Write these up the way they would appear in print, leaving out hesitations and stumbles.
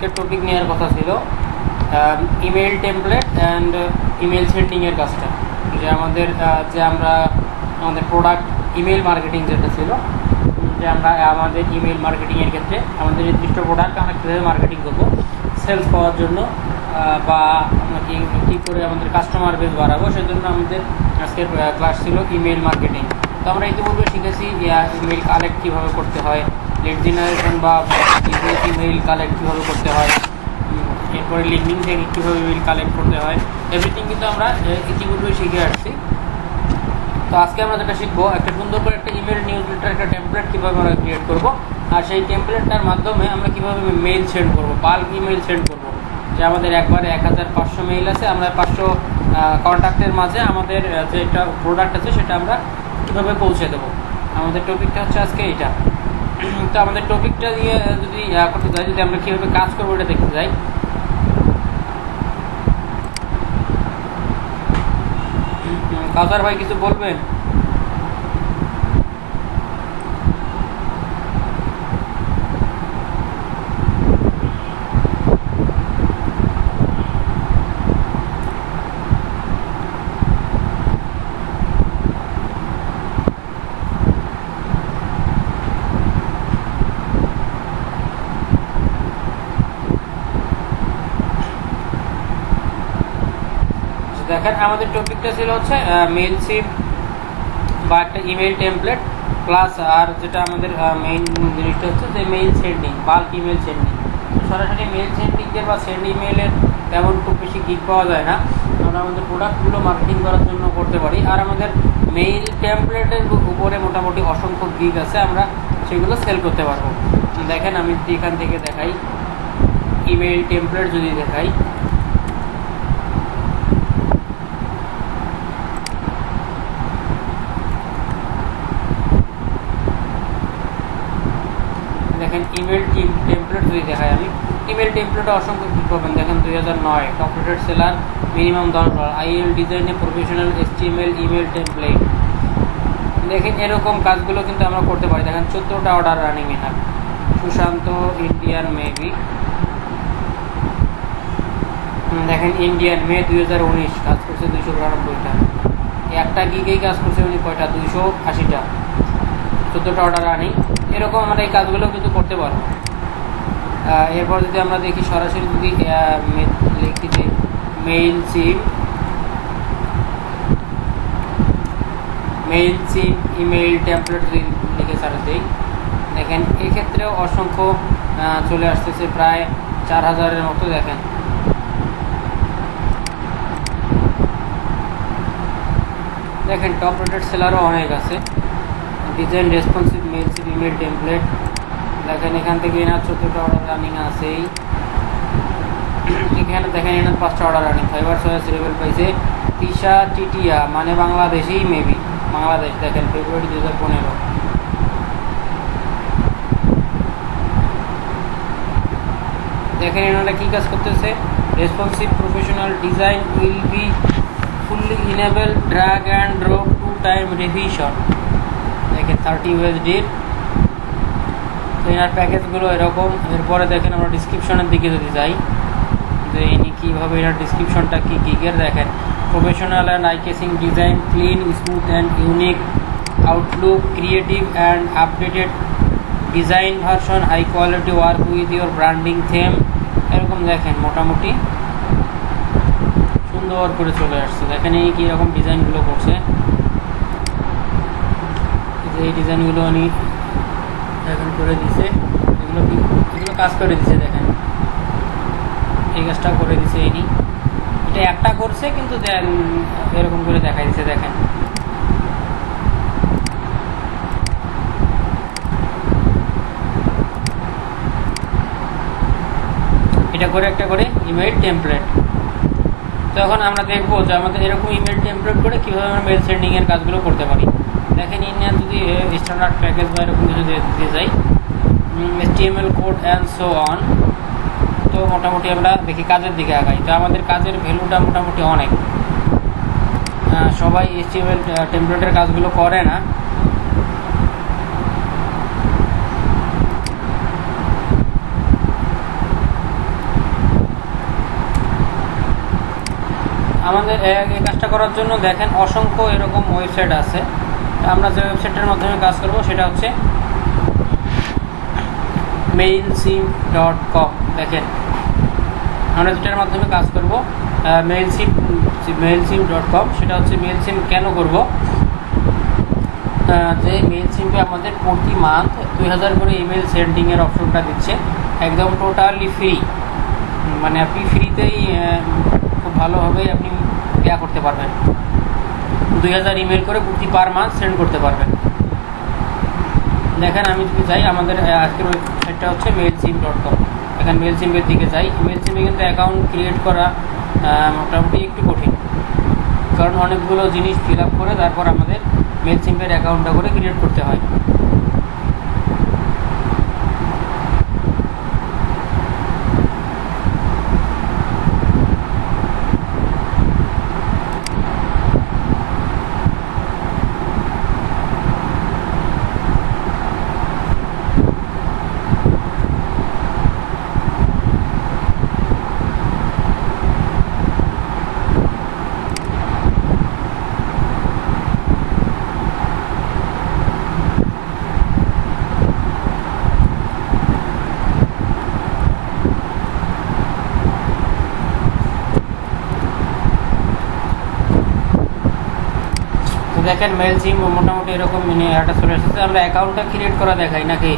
আজকের টপিক নেওয়ার কথা ছিল ইমেল টেমপ্লেট অ্যান্ড ইমেল সেন্ডিংয়ের কাজটা, যে আমরা আমাদের প্রোডাক্ট ইমেল মার্কেটিং যেটা ছিল, যে আমরা আমাদের ইমেল মার্কেটিংয়ের ক্ষেত্রে আমাদের নির্দিষ্ট প্রোডাক্ট আমরা কীভাবে মার্কেটিং করবো সেলস পাওয়ার জন্য, বা আমরা কী করে আমাদের কাস্টমার বেস বাড়াবো, সেজন্য আমাদের আজকের ক্লাস ছিল ইমেল মার্কেটিং। তো আমরা ইতিপূর্বে শিখেছি ইমেল কালেক্ট কীভাবে করতে হয়, লিড জেনারেশন বা ইমেল কালেক্ট কীভাবে করতে হয়, এরপরে লিঙ্কডিন থেকে কীভাবে ইমেল কালেক্ট করতে হয়, এভরিথিং কিন্তু আমরা ইতিপূর্বে শিখে আসছি। তো আজকে আমরা যেটা শিখবো, একটা সুন্দর করে একটা ইমেল নিউজ লেটার একটা টেমপ্লেট কীভাবে আমরা ক্রিয়েট করবো, আর সেই টেমপ্লেটটার মাধ্যমে আমরা কীভাবে মেইল সেন্ড করবো, বাল্ক ইমেল সেন্ড করবো, যে আমাদের একবারে 1500 মেইল আছে, আমরা 500 কন্ট্যাক্টের মাঝে আমাদের যেটা প্রোডাক্ট আছে সেটা আমরা কীভাবে পৌঁছে দেবো। আমাদের টপিকটা হচ্ছে আজকে এইটা। তো আমাদের টপিকটা দিয়ে যদি করতে যাই, যদি আমরা কীভাবে কাজ করবো এটা দেখতে যাই। কাউসার ভাই কিছু বলবেন? দেখেন, আমাদের টপিকটা ছিল হচ্ছে মেইল সিপ বা একটা ইমেল টেমপ্লেট প্লাস, আর যেটা আমাদের মেইন জিনিসটা হচ্ছে যে mail sending, bulk email sending. সরাসরি মেইল সেন্ডিংয়ের বা সেন্ড ইমেলের তেমন খুব বেশি গিগ পাওয়া যায় না, আমরা আমাদের প্রোডাক্টগুলো মার্কেটিং করার জন্য করতে পারি। আর আমাদের মেইল টেমপ্লেটের উপরে মোটামুটি অসংখ্য গিগ আছে, আমরা সেগুলো সেল করতে পারবো। দেখেন, আমি এখান থেকে দেখাই, ইমেল টেমপ্লেট যদি দেখাই, দেখেন ইমেল টেমপ্লেট যদি দেখাই, আমি ইমেল টেমপ্লেটে অসংখ্য কী পাবেন। দেখেন 2009 top rated seller, minimum $10, I'll ডিজাইনে প্রফেশনাল HTML ইমেল টেমপ্লেট। দেখেন এরকম কাজগুলো কিন্তু আমরা করতে পারি। দেখেন 14টা অর্ডার রানিং এনার, সুশান্ত ইন্ডিয়ান মেবি। দেখেন ইন্ডিয়ান মে 2019 কাজ করছে 292টা, একটা গিগেই কাজ করছে উনি কয়টা, 280টা, 14টা অর্ডার রানিং। এরকম আমরা এই কাজগুলো কিন্তু করতে পারবো। এরপর যদি আমরা দেখি সরাসরি যদি লিখি যে মেইল সিপ ইমেইল টেমপ্লেট যদি লিখে সার্চ দিই, দেখেন এক্ষেত্রেও অসংখ্য চলে আসতেছে, প্রায় 4000-এর মতো। দেখেন টপ রেটেড সেলারও অনেক আছে, design responsive mail sheep email template. দেখেন এখান থেকে এনার 14টা অর্ডার রানিং আছেই। এখানে দেখেন এনার 5টা অর্ডার রানিং, ফাইবার সয়েস লেভেল পাইছে তিশা টিটিয়া, মানে বাংলাদেশেই মেবি, বাংলাদেশ। দেখেন ফেব্রুয়ারি 2015। দেখেন এনারা কী কাজ করতেছে, responsive professional design will be fully enable drag and drop 2 time revision. দেখেন 30 USD-র। তো এনার প্যাকেজগুলো এরকম। এরপরে দেখেন আমরা ডিসক্রিপশনের দিকে যদি যাই, যে ইনি কীভাবে এনার ডিসক্রিপশনটা কী গিগের, দেখেন professional and eye catching design, clean smooth and unique outlook, creative and updated design version, high quality work with your branding theme. এরকম দেখেন মোটামুটি সুন্দর করে চলে আসছে। দেখেন এই কীরকম ডিজাইনগুলো করছে, যে এই ডিজাইনগুলো উনি এখন করে দিছে, এগুলো কাজ করে দিছে। দেখেন এই কাজটা করে দিছে ইনি, এটা একটা করছে কিন্তু এরকম করে দেখাই দিছে। দেখেন এটা করে একটা করে ইমেল টেমপ্লেট। তো এখন আমরা দেখবো যে আমাদের এরকম ইমেল টেমপ্লেট করে কীভাবে আমরা মেল সেন্ডিংয়ের কাজগুলো করতে পারি। দেখেন ইন্ডিয়ান যদি স্ট্যান্ডার্ড প্যাকেজ বা এরকম কিছু দিয়ে যাই, HTML code and so on. তো মোটামুটি আমরা দেখি কাজের দিকে আগাই। তো আমাদের কাজের ভ্যালুটা মোটামুটি অনেক, সবাই HTML টেমপ্লেটের কাজগুলো করে না। আমাদের এই কাজটা করার জন্য দেখেন অসংখ্য এরকম ওয়েবসাইট আছে। আমরা যে ওয়েবসাইটের মাধ্যমে কাজ করব সেটা হচ্ছে mailsim.com। দেখেন আমরা যেটার মাধ্যমে কাজ করব mailsim.com, সেটা হচ্ছে মেইলসিম কেন করব, যে মেইলসিমে আমাদের প্রতি মান্থ 2000 করে ইমেল সেন্ডিংয়ের অপশনটা দিচ্ছে, একদম টোটালি ফ্রি। মানে আপনি ফ্রিতেই খুব ভালোভাবে আপনি ইয়া করতে পারবেন, 2000 ইমেল করে প্রতি পার মান্থ সেন্ড করতে পারবেন। দেখেন আমি যদি যাই, আমাদের আজকের ওয়েবসাইটটা হচ্ছে mailsim.com। এখন মেইলসিমের দিকে যাই। মেইলসিমে কিন্তু অ্যাকাউন্ট ক্রিয়েট করা মোটামুটি একটু কঠিন, কারণ অনেকগুলো জিনিস ফিল আপ করে তারপর আমাদের মেইলসিমের অ্যাকাউন্টটা করে ক্রিয়েট করতে হয়। দেখেন মেইলসিম মোটামুটি এরকম একটা চলে এসেছে। আমরা অ্যাকাউন্টটা ক্রিয়েট করা দেখাই নাকি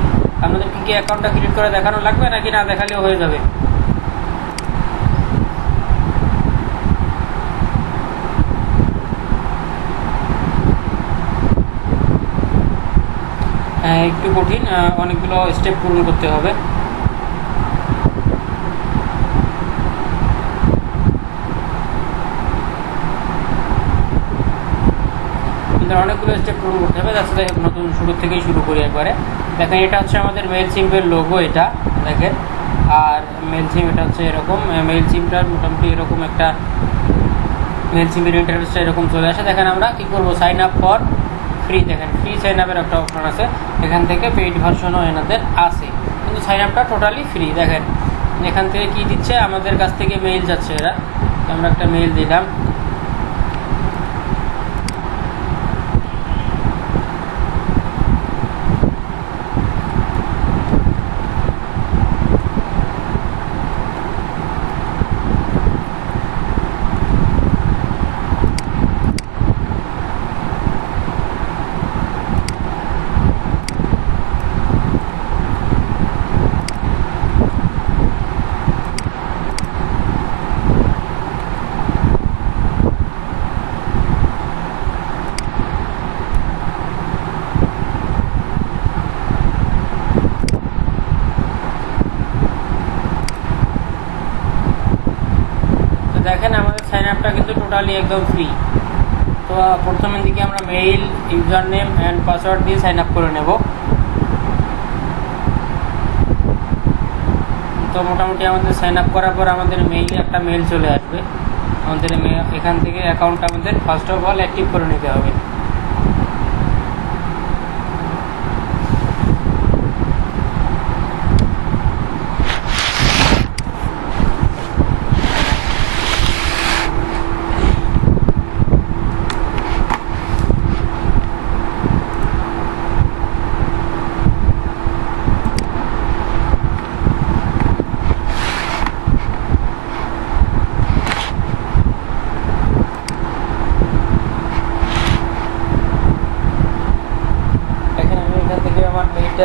আপনাদের কি অ্যাকাউন্টটা ক্রিয়েট করে দেখানো লাগবে নাকি না দেখালেও হয়ে যাবে? হ্যাঁ একটু কঠিন, অনেকগুলো স্টেপ পূরণ করতে হবে। অনেকগুলো স্টেপ পূরণ করতে হবে, যাতে নতুন শুরু থেকেই শুরু করি একবারে। দেখেন এটা হচ্ছে আমাদের মেইলসিমের লোগো, এটা দেখেন। আর মেইলসিম এটা হচ্ছে এরকম, মেইলসিমটার মোটামুটি এরকম একটা মেইলসিমের ইন্টারফেসটা এরকম চলে আসে। দেখেন আমরা কি করব, সাইন আপ ফর ফ্রি। দেখেন ফ্রি সাইন আপের একটা অপশন আছে, এখান থেকে পেইড ভার্সনও এনাদের আছে, কিন্তু সাইন আপটা টোটালি ফ্রি। দেখেন এখান থেকে কি দিচ্ছে, আমাদের কাছ থেকে মেইল যাচ্ছে, এরা আমরা একটা মেইল দিলাম। দেখেন আমাদের সাইন আপটা কিন্তু টোটালি একদম ফ্রি। তো প্রথমের দিকে আমরা mail, user name and password দিয়ে সাইন আপ করে নেব। তো মোটামুটি আমাদের সাইন আপ করার পর আমাদের মেইলে একটা মেইল চলে আসবে। আমাদের এখান থেকে অ্যাকাউন্টটা আমাদের ফার্স্ট অফ অল অ্যাক্টিভ করে নিতে হবে।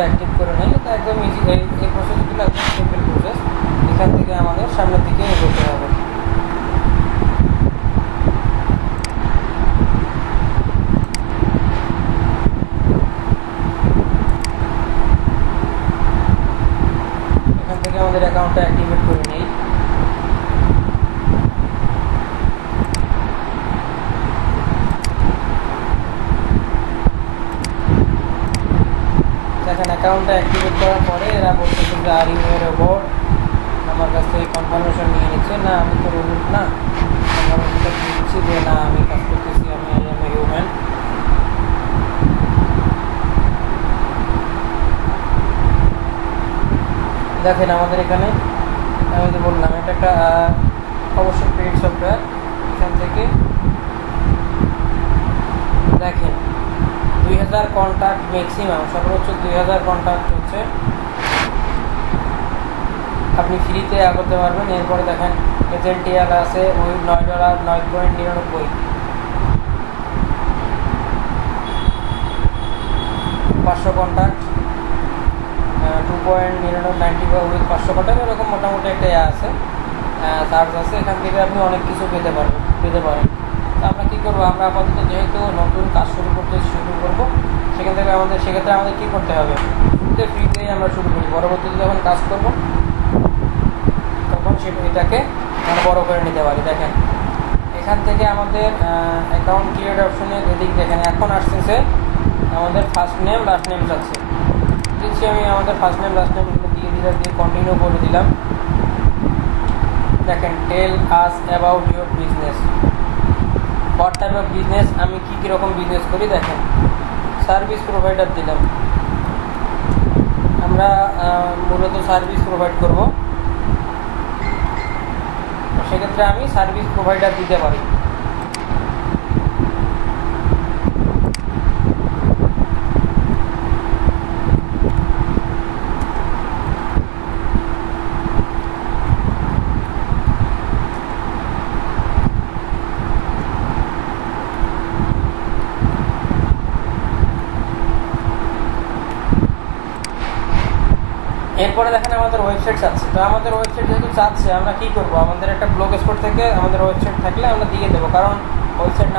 অ্যাক্টিভ করে নেই, তো একদম ইজি। এই প্রসেসগুলো একদম সিম্পল প্রসেস। এখান থেকে আমাদের সামনের দিকে এগোতে হবে। এখান থেকে আমাদের অ্যাকাউন্টটা অ্যাক্টিভেট করে নেই। দেখেন অ্যাকাউন্টটা অ্যাক্টিভেট করার পরে এরা বলতেছে যে আর ইউ এ রোবট, আমার কাছ থেকে কনফার্মেশন নিয়ে নিচ্ছে। না আমি তো রোবট না, কনফার্মেশনটা দিচ্ছি যে না আমি কাজ করতেছি, আমি আই এম এ হিউম্যান। দেখেন আমাদের এখানে আমি তো বললাম এটা একটা অবশ্যই পেইড সফটওয়্যার। এখান থেকে দেখেন 2000 কন্ট্যাক্ট, ম্যাক্সিমাম সর্বোচ্চ 2000 কন্ট্যাক্ট হচ্ছে আপনি ফ্রিতে করতে পারবেন। এরপরে দেখেন এজেন্টিয়াল আছে ওই $9 9.99, 500 কন্ট্যাক্ট 2.95 উইথ 500 কন্ট্যাক্ট, এরকম মোটামুটি একটা আছে চার্জ আছে। এখান থেকে আপনি অনেক কিছু পেতে পারেন। তো আমরা কী করবো, আমরা আপাতত যেহেতু নতুন কাজ শুরু করবো, সেক্ষেত্রে আমাদের কী করতে হবে, ফ্রিতেই আমরা শুরু করি। পরবর্তীতে যখন কাজ করবো তখন এটাকে আমরা বড় করে নিতে পারি। দেখেন এখান থেকে আমাদের অ্যাকাউন্ট ক্রিয়েট অপশনে এদিক দেখেন এখন আসতেছে আমাদের ফার্স্ট নেম লাস্ট নেম যাচ্ছে। দিচ্ছি আমি আমাদের ফার্স্ট নেম লাস্ট নেমগুলো দিয়ে কন্টিনিউ করে দিলাম। দেখেন tell us about your business, what type of business, আমি কীরকম বিজনেস করি। দেখেন সার্ভিস প্রোভাইডার দিলাম, আমরা মূলত সার্ভিস প্রোভাইড করব, সেক্ষেত্রে আমি সার্ভিস প্রোভাইডার দিতে পারি। এরপরে দেখেন আমাদের ওয়েবসাইট চাচ্ছে। তো আমাদের ওয়েবসাইট যেহেতু চাচ্ছে, আমরা কী করবো, আমাদের একটা ব্লগ স্পট থেকে আমাদের ওয়েবসাইট থাকলে আমরা দিয়ে দেবো। কারণ ওয়েবসাইট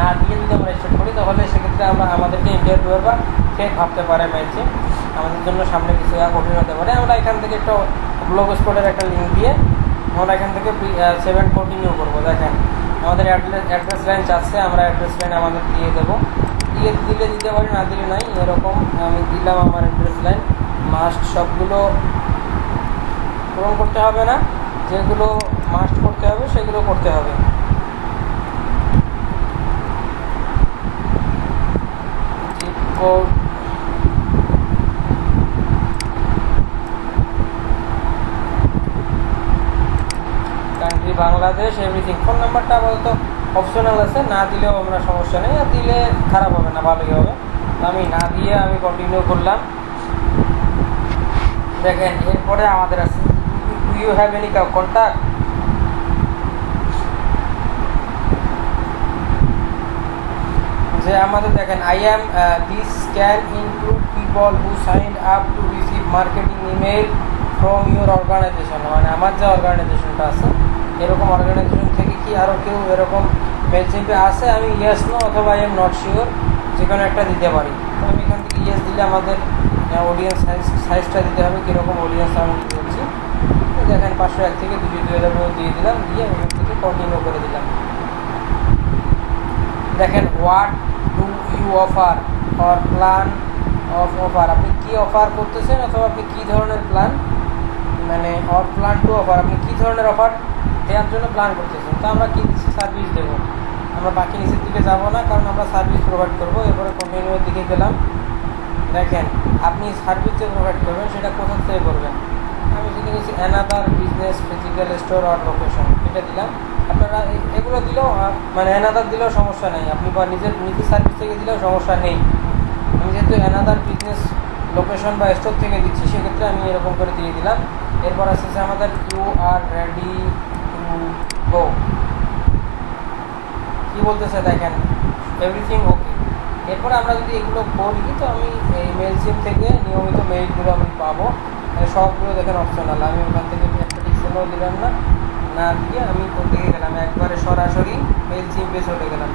না দিয়ে যদি আমরা স্টার্ট করি তাহলে সেক্ষেত্রে আমাদেরকে ইন্টারভিউয়ার বা ফেক ভাবতে পারে মেলছে, আমাদের জন্য সামনে কিছু কঠিন হতে পারে। আমরা এখান থেকে একটা ব্লগ স্পটের একটা লিঙ্ক দিয়ে আমরা এখান থেকে 7 কন্টিনিউ করবো। দেখেন আমাদের অ্যাড্রেস লাইন চাচ্ছে, আমরা অ্যাড্রেস লাইন আমাদের দিয়ে দেবো। দিতে পারি, না দিলে নাই। এরকম আমি দিলাম আমার অ্যাড্রেস লাইন। মাস্ট সবগুলো পূরণ করতে হবে না, যেগুলো মাস্ট করতে হবে সেগুলো করতে হবে। Zip code, country Bangladesh, everything. Phone নাম্বারটা আপাতত অপশনাল আছে, না দিলেও আমরা সমস্যা নেই, আর দিলে খারাপ হবে না, ভালোই হবে। আমি না দিয়ে আমি কন্টিনিউ করলাম। দেখেন এরপরে আমাদের আছে do you have any contact. যে আমাদের দেখেন I am this can include people who signed up to receive marketing email from your organisation, মানে আমার যে অর্গানাইজেশনটা আছে এরকম অর্গানাইজেশন থেকে কি আরও কেউ এরকম মেলচিপে আছে। আমি ইয়েস নো অথবা আই এম নট শিওর, যে কোনো একটা দিতে পারি। তো আমি এখান থেকে ইয়েস দিলে আমাদের অডিয়েন্স সাইজটা দিতে হবে, কীরকম অডিয়েন্স আমি দিচ্ছি। দেখেন 501 থেকে 2000 দিয়ে দিলাম, দিয়ে এখান থেকে কন্টিনিউ করে দিলাম। দেখেন what do you offer or plan of offer, আপনি কী অফার করতেছেন অথবা আপনি কী ধরনের প্ল্যান, মানে অর প্ল্যান টু অফার, আপনি কী ধরনের অফার দেওয়ার জন্য প্ল্যান করতেছেন। তো আমরা কী দিচ্ছি, সার্ভিস দেবো। আমরা বাকি নিচের দিকে যাব না, কারণ আমরা সার্ভিস প্রোভাইড করবো। এরপরে কন্টিনিউর দিকে গেলাম। দেখেন আপনি সার্ভিস যে প্রোভাইড করবেন সেটা কোথা থেকে করবেন। আমি যদি বলছি অ্যানাদার বিজনেস ফিজিক্যাল স্টোর আর লোকেশন, এটা দিলাম। আপনারা এগুলো দিলেও মানে অ্যানাদার দিলেও সমস্যা নেই, আপনি বা নিজের সার্ভিস থেকে দিলেও সমস্যা নেই। আমি যেহেতু অ্যানাদার বিজনেস লোকেশন বা স্টোর থেকে দিচ্ছি, সেক্ষেত্রে আমি এরকম করে দিয়ে দিলাম। এরপর আসছে আমাদের you are ready to go, কী বলতেছে দেখেন এভরিথিং ওকে। এরপরে আমরা যদি এগুলো করি তো আমি এই মেলচিপ থেকে নিয়মিত মেইলগুলো আমি পাবো, সবগুলো দেখেন অপশনাল। আমি ওখান থেকে একটা ডিসিশনও দিলাম না দিয়ে আমি কোথায় গেলাম, একবারে সরাসরি মেলচিপে চলে গেলাম।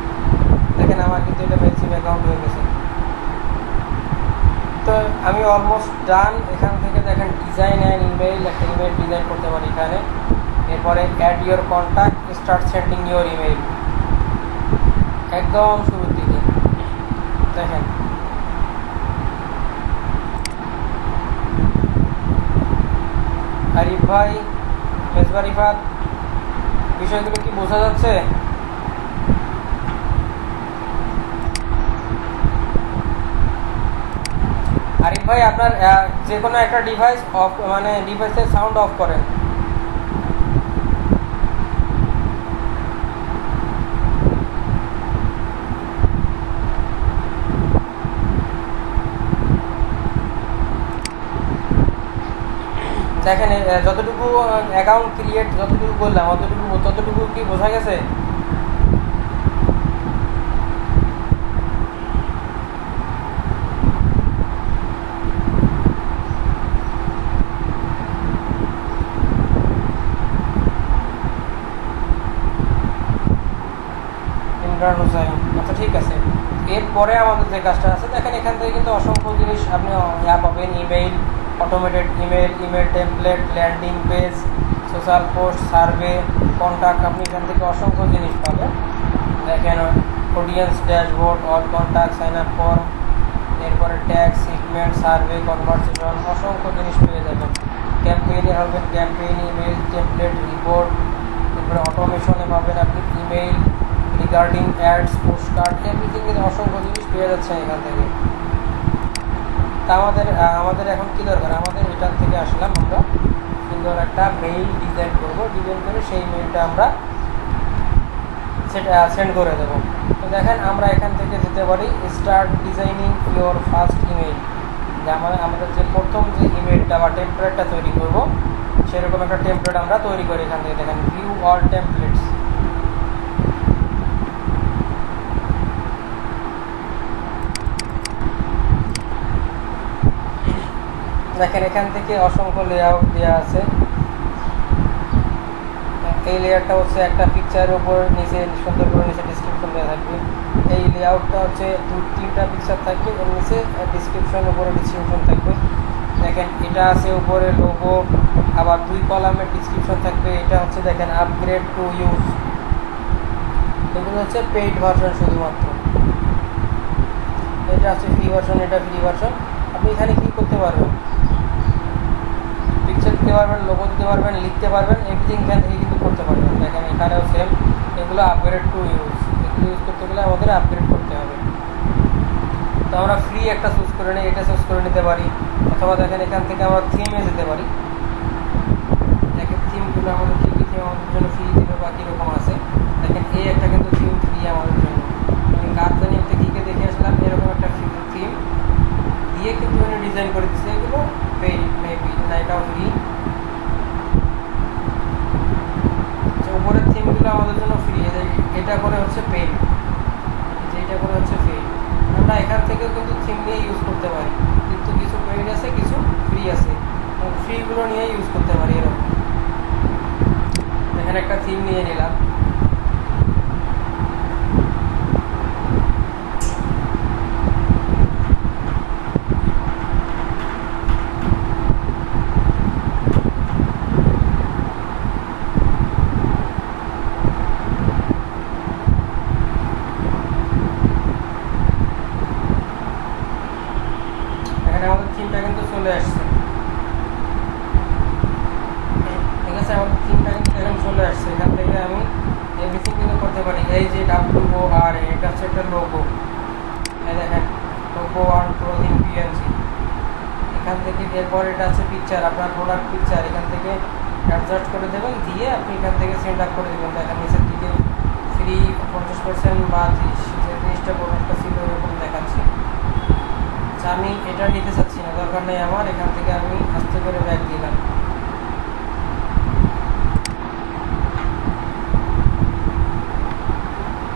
দেখেন আমার কিন্তু এটা মেলচিপ অ্যাকাউন্ট হয়ে গেছে। তো আমি অলমোস্ট ডান। এখান থেকে দেখেন ডিজাইন অ্যান্ড ইমেইল, একটা ইমেইল ডিজাইন করতে পারি এখানে। এরপরে add your contact, start sending your email, একদম শুরুর দিকে দেখেন। আরিফ ভাই, মেজবা রিফাত, বিষয়গুলো কি বোঝা যাচ্ছে? আরিফ ভাই আপনার যে কোনো একটা ডিভাইস অফ, মানে ডিভাইসের সাউন্ড অফ করেন। আরিফ ভাই আপনার যে কোনো একটা ডিভাইস অফ, মানে ডিভাইসের সাউন্ড অফ করেন। দেখেন যতটুকু অ্যাকাউন্ট ক্রিয়েট যতটুকু বললাম ততটুকু কি বোঝা গেছে? ইমরান হোসাইন, আচ্ছা ঠিক আছে। এরপরে আমাদের যে কাজটা আছে দেখেন এখান থেকে কিন্তু অসংখ্য জিনিস আপনি পাবেন। Email, automated email, email template, landing page, social post, survey, contact, আপনি এখান থেকে অসংখ্য জিনিস পাবেন। দেখেন audience dashboard, all contact, sign up form, এরপরে ট্যাগ, সিগমেন্ট, সার্ভে, কনভারসেশন, অসংখ্য জিনিস পেয়ে যাবেন। ক্যাম্পেইনে হবেন ক্যাম্পেইন, ইমেল টেমপ্লেট, রিপোর্ট, এরপরে অটোমেশনে পাবেন আপনি email, regarding ads, postcard, everything, কিন্তু অসংখ্য জিনিস পেয়ে যাচ্ছেন এখান থেকে। তা আমাদের এখন কী দরকার? আমাদের এটার থেকে আসলাম, আমরা সুন্দর একটা মেইল ডিজাইন করব, ডিজাইন করে সেই মেইলটা আমরা সেন্ড করে দেবো। তো দেখেন আমরা এখান থেকে যেতে পারি start designing your first email, যে আমাদের যে প্রথম যে ইমেইলটা বা টেমপ্লেটটা তৈরি করব সেরকম একটা টেমপ্লেট আমরা তৈরি করি। এখান থেকে দেখেন ভিউ অল টেমপ্লেটস, দেখেন এখান থেকে অসংখ্য লেআউট দেওয়া আছে। এই লেয়ারটা হচ্ছে একটা পিকচারের উপর নিচে সুন্দর করে নিচে ডিসক্রিপশন দেওয়া থাকবে। এই লেআউটটা হচ্ছে 2-3টা পিকচার থাকবে, এর নিচে ডিসক্রিপশন, উপরে ডিসক্রিপশন থাকবে। দেখেন এটা আছে উপরে লোগো, আবার 2 কলামের ডিসক্রিপশন থাকবে। এটা হচ্ছে দেখেন আপগ্রেড টু ইউজ, এগুলো হচ্ছে পেইড ভার্সন শুধুমাত্র। এটা হচ্ছে ফ্রি ভার্সন, এটা ফ্রি ভার্সন। আপনি এখানে কী করতে পারবেন? পিকচার দিতে পারবেন, লোগো দিতে পারবেন, লিখতে পারবেন, এভরিথিং এখান থেকে কিন্তু করতে পারবেন। দেখেন এখানেও সেম, এগুলো আপগ্রেড টু ইউজ, এগুলো ইউজ করতে গেলে আমাদের আপগ্রেড করতে হবে। তো আমরা ফ্রি একটা চুজ করে নিই, এটা চুজ করে নিতে পারি, অথবা দেখেন এখান থেকে আমরা থিমে যেতে পারি। দেখেন থিমগুলো আমাদের কী কী থিম আমাদের জন্য ফ্রি দেবে বা কীরকম আছে। দেখেন এই একটা কিন্তু থিম ফ্রি আমাদের জন্য, আমি গার্জেনিং থেকে দেখে আসলাম, এরকম একটা থিম দিয়ে কিন্তু মানে ডিজাইন করে দিচ্ছে। এগুলো পেইড মেবি না, এটাও ফ্রি। উপরের থিমগুলো আমাদের জন্য ফ্রি, এটা করে হচ্ছে পেইড, যেটা করে হচ্ছে পেইড। আমরা এখান থেকেও কিন্তু থিম নিয়ে ইউজ করতে পারি, কিন্তু কিছু পেইড আছে, কিছু ফ্রি আছে। ফ্রিগুলো নিয়ে ইউজ করতে পারি। এরকম এখানে একটা থিম নিয়ে নিলাম। আমাদের থিমটা কিন্তু চলে আসছে, ঠিক আছে। আমাদের থিমটা কিন্তু এখন চলে আসছে। এখান থেকে আমি এভরিথিং কিন্তু করতে পারি। এই যে WOR, এটা হচ্ছে একটা লোগো, এই দেখেন লোগো ওয়ান ক্লোজিং PNG। এখান থেকে এরপর এটা আছে পিকচার, আপনার প্রোডাক্ট পিকচার, এখান থেকে অ্যাডজাস্ট করে দেবেন, দিয়ে আপনি এখান থেকে সেন্ড আপ করে দেবেন। দেখেন নিচের দিকে ফ্রি 50% বা 30টা প্রোডাক্টটা ছিল এরকম দেখাচ্ছে। আমি এটা নিতে চাচ্ছি না, দরকার নেই আমার। এখান থেকে আমি আস্তে করে ব্যাক দিলাম।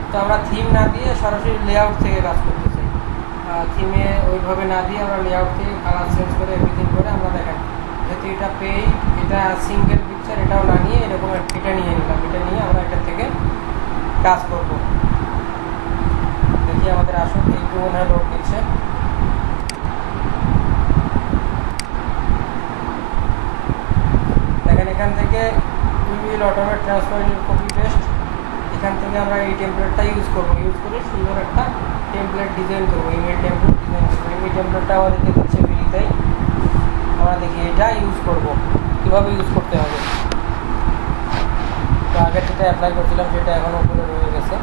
তো আমরা থিম না দিয়ে সরাসরি লেআউট থেকে কাজ করতে চাই। থিমে ওইভাবে না দিয়ে আমরা লেআউট থেকে কালার চেঞ্জ করে এভরিথিং করে আমরা দেখেন, যেহেতু এটা পেইড, এটা সিঙ্গেল পিকচার, এটাও না নিয়ে এরকম এটা নিয়ে নিলাম। এটা নিয়ে আমরা এটার থেকে কাজ করব। দেখি আমাদের আসুন, একটু মনে হয় লোড দিচ্ছে। দেখেন এখান থেকে will automate transfer copy paste, এখান থেকে আমরা এই টেমপ্লেটটা ইউজ করে সুন্দর একটা টেমপ্লেট ডিজাইন করবো, ইমেল টেমপ্লেট ডিজাইন করবো। ইমেল টেমপ্লেটটা আমাদেরকে দিচ্ছে ফ্রিতেই, আমরা দেখি এটা ইউজ করব, কীভাবে ইউজ করতে হবে। তো আগে যেটা অ্যাপ্লাই করছিলাম সেটা এখনও উপরে রয়ে গেছে।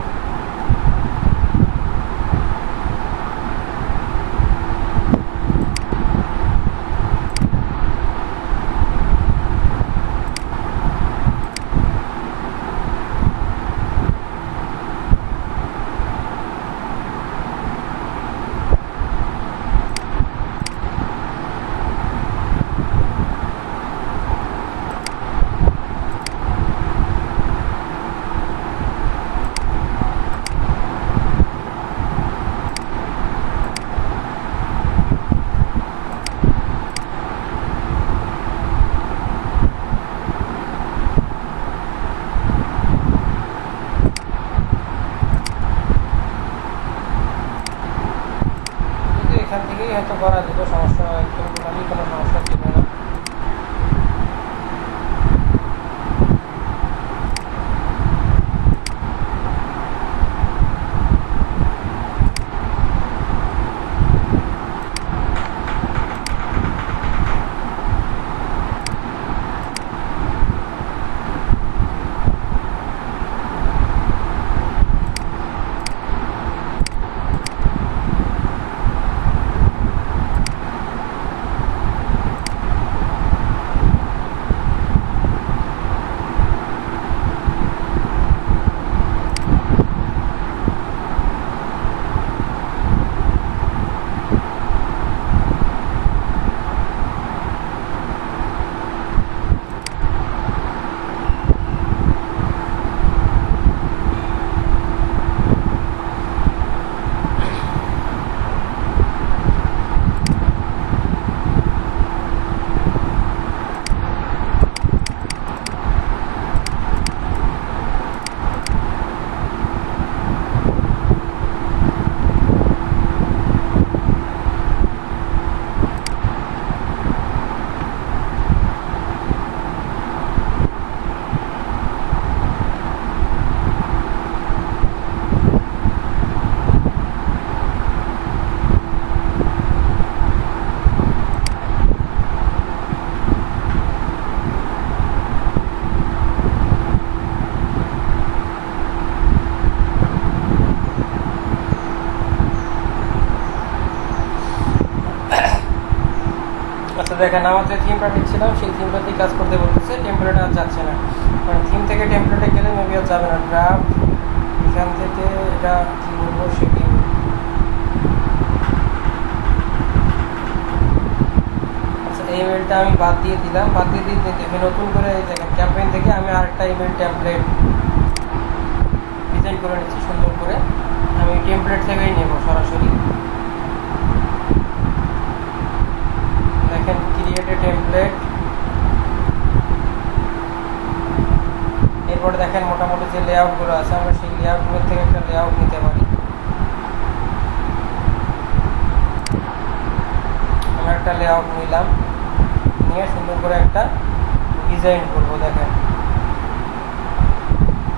দেখেন আমার যে থিমটা দিচ্ছিলাম সেই থিমটাতেই কাজ করতে বলতেছে, টেমপ্লেট আর যাচ্ছে না। কারণ থিম থেকে টেমপ্লেটে গেলে মেবি আর যাবে না। ড্রাফট এখান থেকে এটা কী বলবো সেটি। আচ্ছা এই ইমেলটা আমি বাদ দিয়ে দিলাম, বাদ দিয়ে দেখে নতুন করে দেখেন ক্যাম্পেইন থেকে আমি আরেকটা ইমেল টেমপ্লেট ডিজাইন করে নিচ্ছি সুন্দর করে। আমি টেমপ্লেট থেকেই নেব সরাসরি। দেখেন ক্রিয়েট এ টেমপ্লেট, এরপরে দেখেন মোটামুটি যে লেআউটগুলো আছে আমরা সেই লেআউটগুলোর থেকে একটা লেআউট নিতে পারি। আমরা একটা লেআউট নিলাম, নিয়ে সুন্দর করে একটা ডিজাইন করবো। দেখেন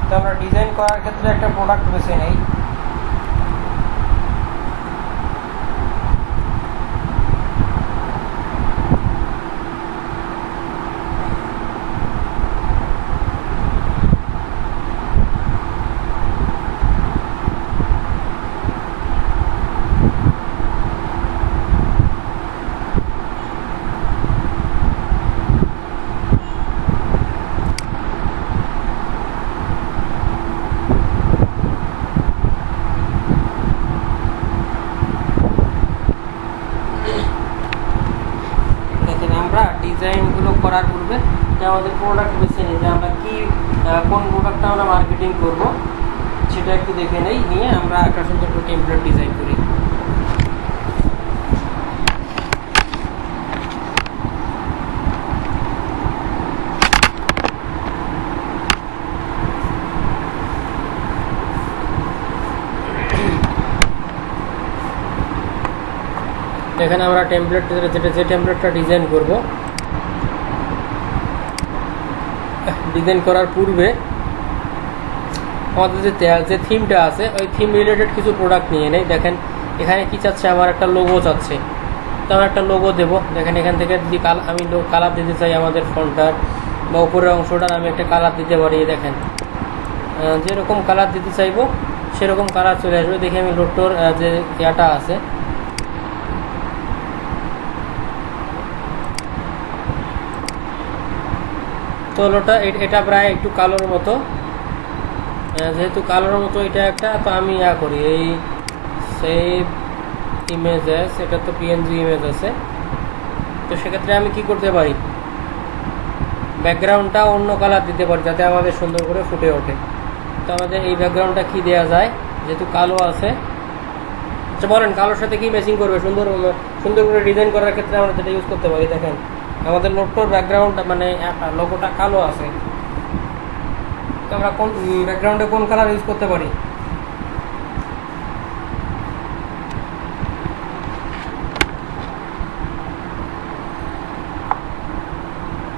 তো আমরা ডিজাইন করার ক্ষেত্রে একটা প্রোডাক্ট বেছে নেই। ডিজাইনগুলো করার পূর্বে যে আমাদের প্রোডাক্ট বেছে নিই, যে আমরা কি কোন প্রোডাক্টটা আমরা মার্কেটিং করব সেটা একটু দেখে নেই, নিয়ে আমরা একটা সুন্দর করে টেমপ্লেট ডিজাইন করি। এখানে আমরা টেমপ্লেট যে টেমপ্লেটটা ডিজাইন করব, ডিজাইন করার পূর্বে আমাদের যে থিমটা আছে ওই থিম রিলেটেড কিছু প্রোডাক্ট নিয়ে নেই। দেখেন এখানে কি চাচ্ছে, আমার একটা লোগো চাচ্ছে, তো আমরা একটা লোগো দেবো। দেখেন এখান থেকে যদি আমি কালার দিতে চাই আমাদের ফন্টটার বা উপরের অংশটার আমি একটা কালার দিতে পারি। দেখেন যেরকম কালার দিতে চাইবো সেরকম কালার চলে আসবে। দেখি আমি লোটোর যে ইয়াটা আছে তো লোটা এটা প্রায় একটু কালোর মতো, যেহেতু কালোর মতো এটা একটা, তো আমি ইয়া করি এই সেভ ইমেজ আছে, এটা তো পিএনজি ইমেজ আছে, তো সেক্ষেত্রে আমি কি করতে পারি ব্যাকগ্রাউন্ডটা অন্য কালার দিতে পারি যাতে আমাদের সুন্দর করে ফুটে ওঠে। তো আমাদের এই ব্যাকগ্রাউন্ডটা কি দেওয়া যায়, যেহেতু কালো আছে, আচ্ছা বলেন কালোর সাথে কি ম্যাচিং করবে সুন্দর সুন্দর করে ডিজাইন করার ক্ষেত্রে আমরা যেটা ইউজ করতে পারি। দেখেন আমাদের লোটোর ব্যাকগ্রাউন্ড মানে লোগোটা কালো আছে, তো আমরা কোন ব্যাকগ্রাউন্ডে কোন কালার ইউজ করতে পারি?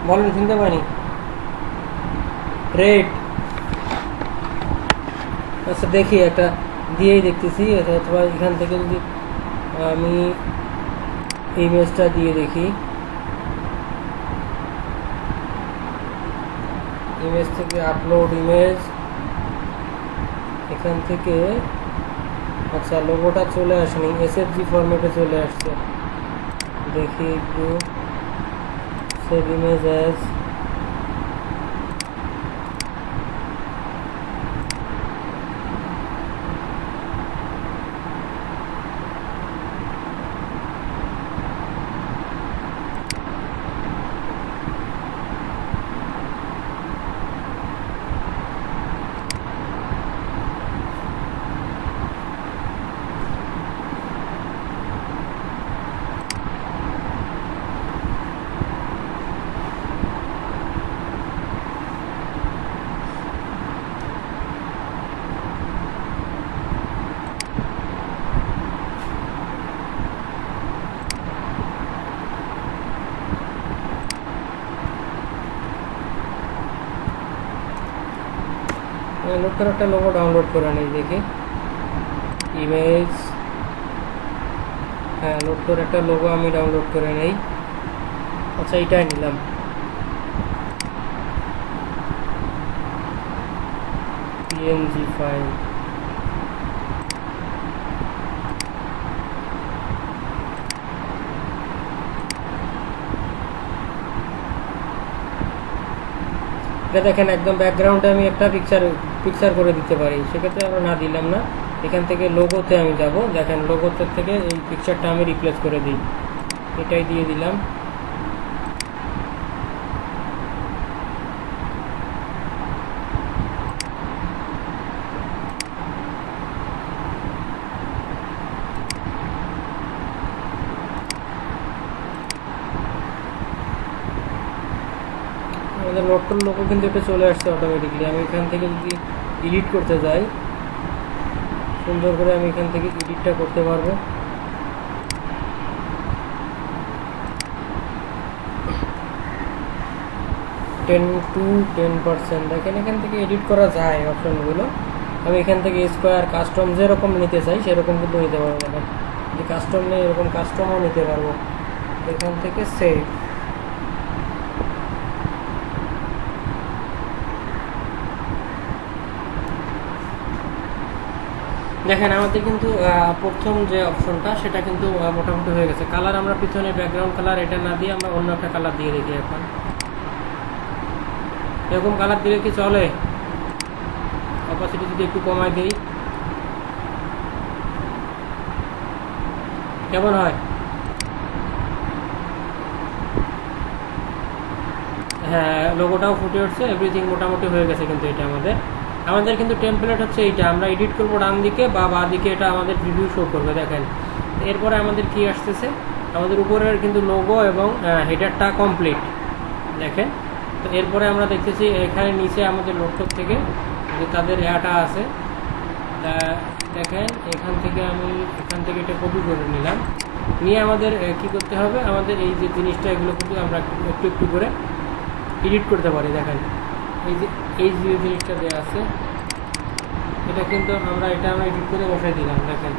বলেন, শুনতে পাইনি। রেড। আচ্ছা দেখি একটা দিয়েই দেখতেছি, অথবা এখান থেকে যদি আমি ইমেজটা দিয়ে দেখি, ইমেজ থেকে আপলোড ইমেজ, এখান থেকে আচ্ছা লোগোটা চলে আসেনি, এসএফজি ফরম্যাটে চলে আসছে। দেখি একটু, সেভ ইমেজ অ্যাজ, লোকটার একটা লোগো ডাউনলোড করে নেই, দেখি ইমেজ, হ্যাঁ লোকটার একটা লোগো আমি ডাউনলোড করে নেই। আচ্ছা এইটাই নিলাম, পিএনজি ফাইল। এটা দেখেন একদম ব্যাকগ্রাউন্ডে আমি একটা পিকচার করে দিতে পারি, সেক্ষেত্রে আমরা না দিলাম না, এখান থেকে লোগোতে আমি যাব। দেখেন লোগোতে থেকে এই পিকচারটা আমি রিপ্লেস করে দিই, এটাই দিয়ে দিলাম। আমাদের লোডটোর লোগো কিন্তু এটা চলে আসছে অটোমেটিকলি। আমি এখান থেকে যদি এডিট করতে যাই, সুন্দর করে আমি এখান থেকে এডিটটা করতে পারবো। টেন টু 10% দেখেন এখান থেকে এডিট করা যায় অপশনগুলো। আমি এখান থেকে স্কোয়ার কাস্টম যেরকম নিতে চাই সেরকম কিন্তু নিতে পারবো। দেখেন যে কাস্টম নেই এরকম কাস্টমও নিতে পারবো। এখান থেকে সেভ, দেখেন আমাদের কিন্তু প্রথম যে অপশনটা সেটা কিন্তু মোটামুটি হয়ে গেছে। কালার আমরা পিছনে ব্যাকগ্রাউন্ড কালার এটা না দিয়ে আমরা অন্য একটা কালার দিয়ে দেখি। এখন এরকম কালার দিলে কি চলে? অপাসিটি যদি একটু কমাই দিই কেমন হয়? হ্যাঁ, লোগোটাও ফুটে উঠছে, এভরিথিং মোটামুটি হয়ে গেছে। কিন্তু এটা আমাদের কিন্তু টেমপ্লেট হচ্ছে এইটা। আমরা এডিট করবো ডান দিকে বা বাঁ দিকে, এটা আমাদের প্রিভিউ শো করবে। দেখেন এরপরে আমাদের কি আসতেছে, আমাদের উপরের কিন্তু লোগো এবং হেডারটা কমপ্লিট। দেখেন তো এরপরে আমরা দেখতেছি এখানে নিচে আমাদের লোডটোপ থেকে যে তাদের এটা আছে। দেখেন এখান থেকে এটা কপি করে নিলাম, নিয়ে আমাদের কি করতে হবে, আমাদের এই যে জিনিসটা এগুলো কিন্তু আমরা একটু একটু করে এডিট করতে পারি। দেখেন এই যে জিনিসটা দেওয়া আছে এটা কিন্তু আমরা এডিট করে বসাই দিলাম। দেখেন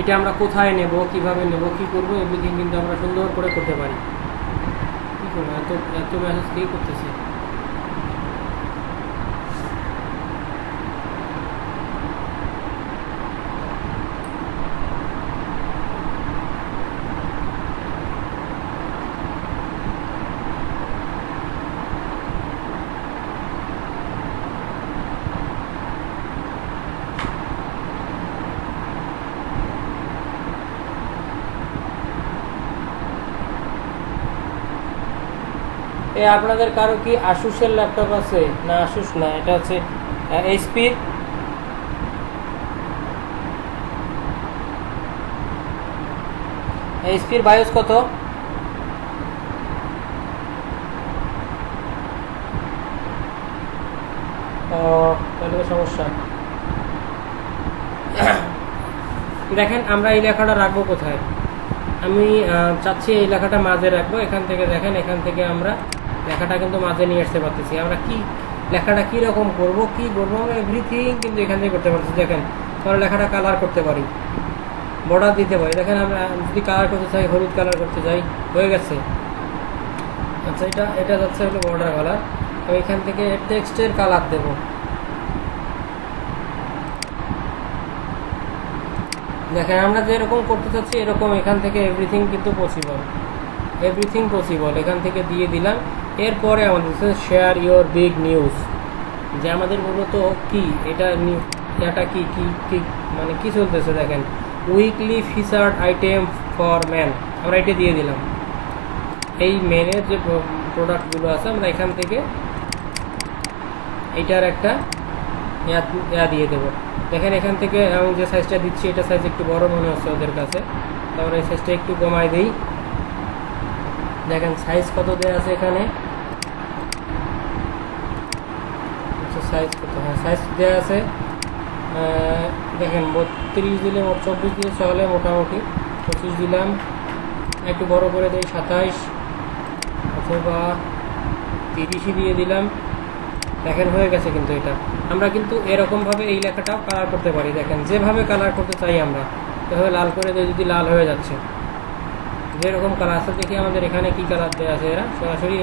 এটা আমরা কোথায় নেব, কিভাবে নেব, কি করবো, এভরিথিং কিন্তু আমরা সুন্দর করে করতে পারি। কি করবো, এত মেসেজ কে করতেছে? আপনাদের কারো কি আসুসের ল্যাপটপ আছে? না আসুস না, এটা হচ্ছে এইচপির। এইচপির বায়োস কত? তাহলে সমস্যা। দেখেন আমরা এই লেখাটা রাখবো কোথায়? আমি চাচ্ছি এই লেখাটা মাঝে রাখবো। এখান থেকে দেখেন, এখান থেকে আমরা লেখাটা কিন্তু মাঝে নিয়ে আসতে পারতেছি। আমরা কি লেখাটা কীরকম করবো, কি করবো, আমরা এভরিথিং কিন্তু এখান থেকে করতে পারতেছি। দেখেন আমরা লেখাটা কালার করতে পারি, বর্ডার দিতে পারি। দেখেন আমরা যদি কালার করতে চাই, হলুদ কালার করতে চাই, হয়ে গেছে। আচ্ছা এটা যাচ্ছে হলো বর্ডার কালার। আমি এখান থেকে টেক্সটের কালার দেবো। দেখেন আমরা যেরকম করতে চাচ্ছি এরকম এখান থেকে এভরিথিং কিন্তু পসিবল, এখান থেকে দিয়ে দিলাম। এরপরে আমাদের শেয়ার ইওর বিগ নিউজ, যে আমাদের মূলত কি এটা কি মানে কি চলতেছে। দেখেন weekly featured item for man, আমরা এটা দিয়ে দিলাম। এই মেনের যে প্রোডাক্টগুলো আছে আমরা এখান থেকে এইটার একটা দিয়ে দেবো। দেখেন এখান থেকে আমি যে সাইজটা দিচ্ছি এটা সাইজ একটু বড় মনে হচ্ছে ওদের কাছে, তারপরে এই সাইজটা একটু কমাই দিই। দেখেন সাইজ কত দেওয়া আছে এখানে, সাইজ কত? হ্যাঁ সাইজ দেওয়া আছে। দেখেন 32 দিলে 24 দিলে চলে, মোটামুটি 25 দিলাম। একটু বড় করে দিই 27 অথবা 30ই দিয়ে দিলাম। দেখেন হয়ে গেছে। কিন্তু এটা আমরা কিন্তু এরকমভাবে এই লেখাটাও কালার করতে পারি। দেখেন যেভাবে কালার করতে চাই আমরা, এভাবে লাল করে দিয়ে যদি লাল হয়ে যাচ্ছে, যেরকম কালার আছে। দেখি আমাদের এখানে কি কালার দেওয়া আছে, এরা সরাসরি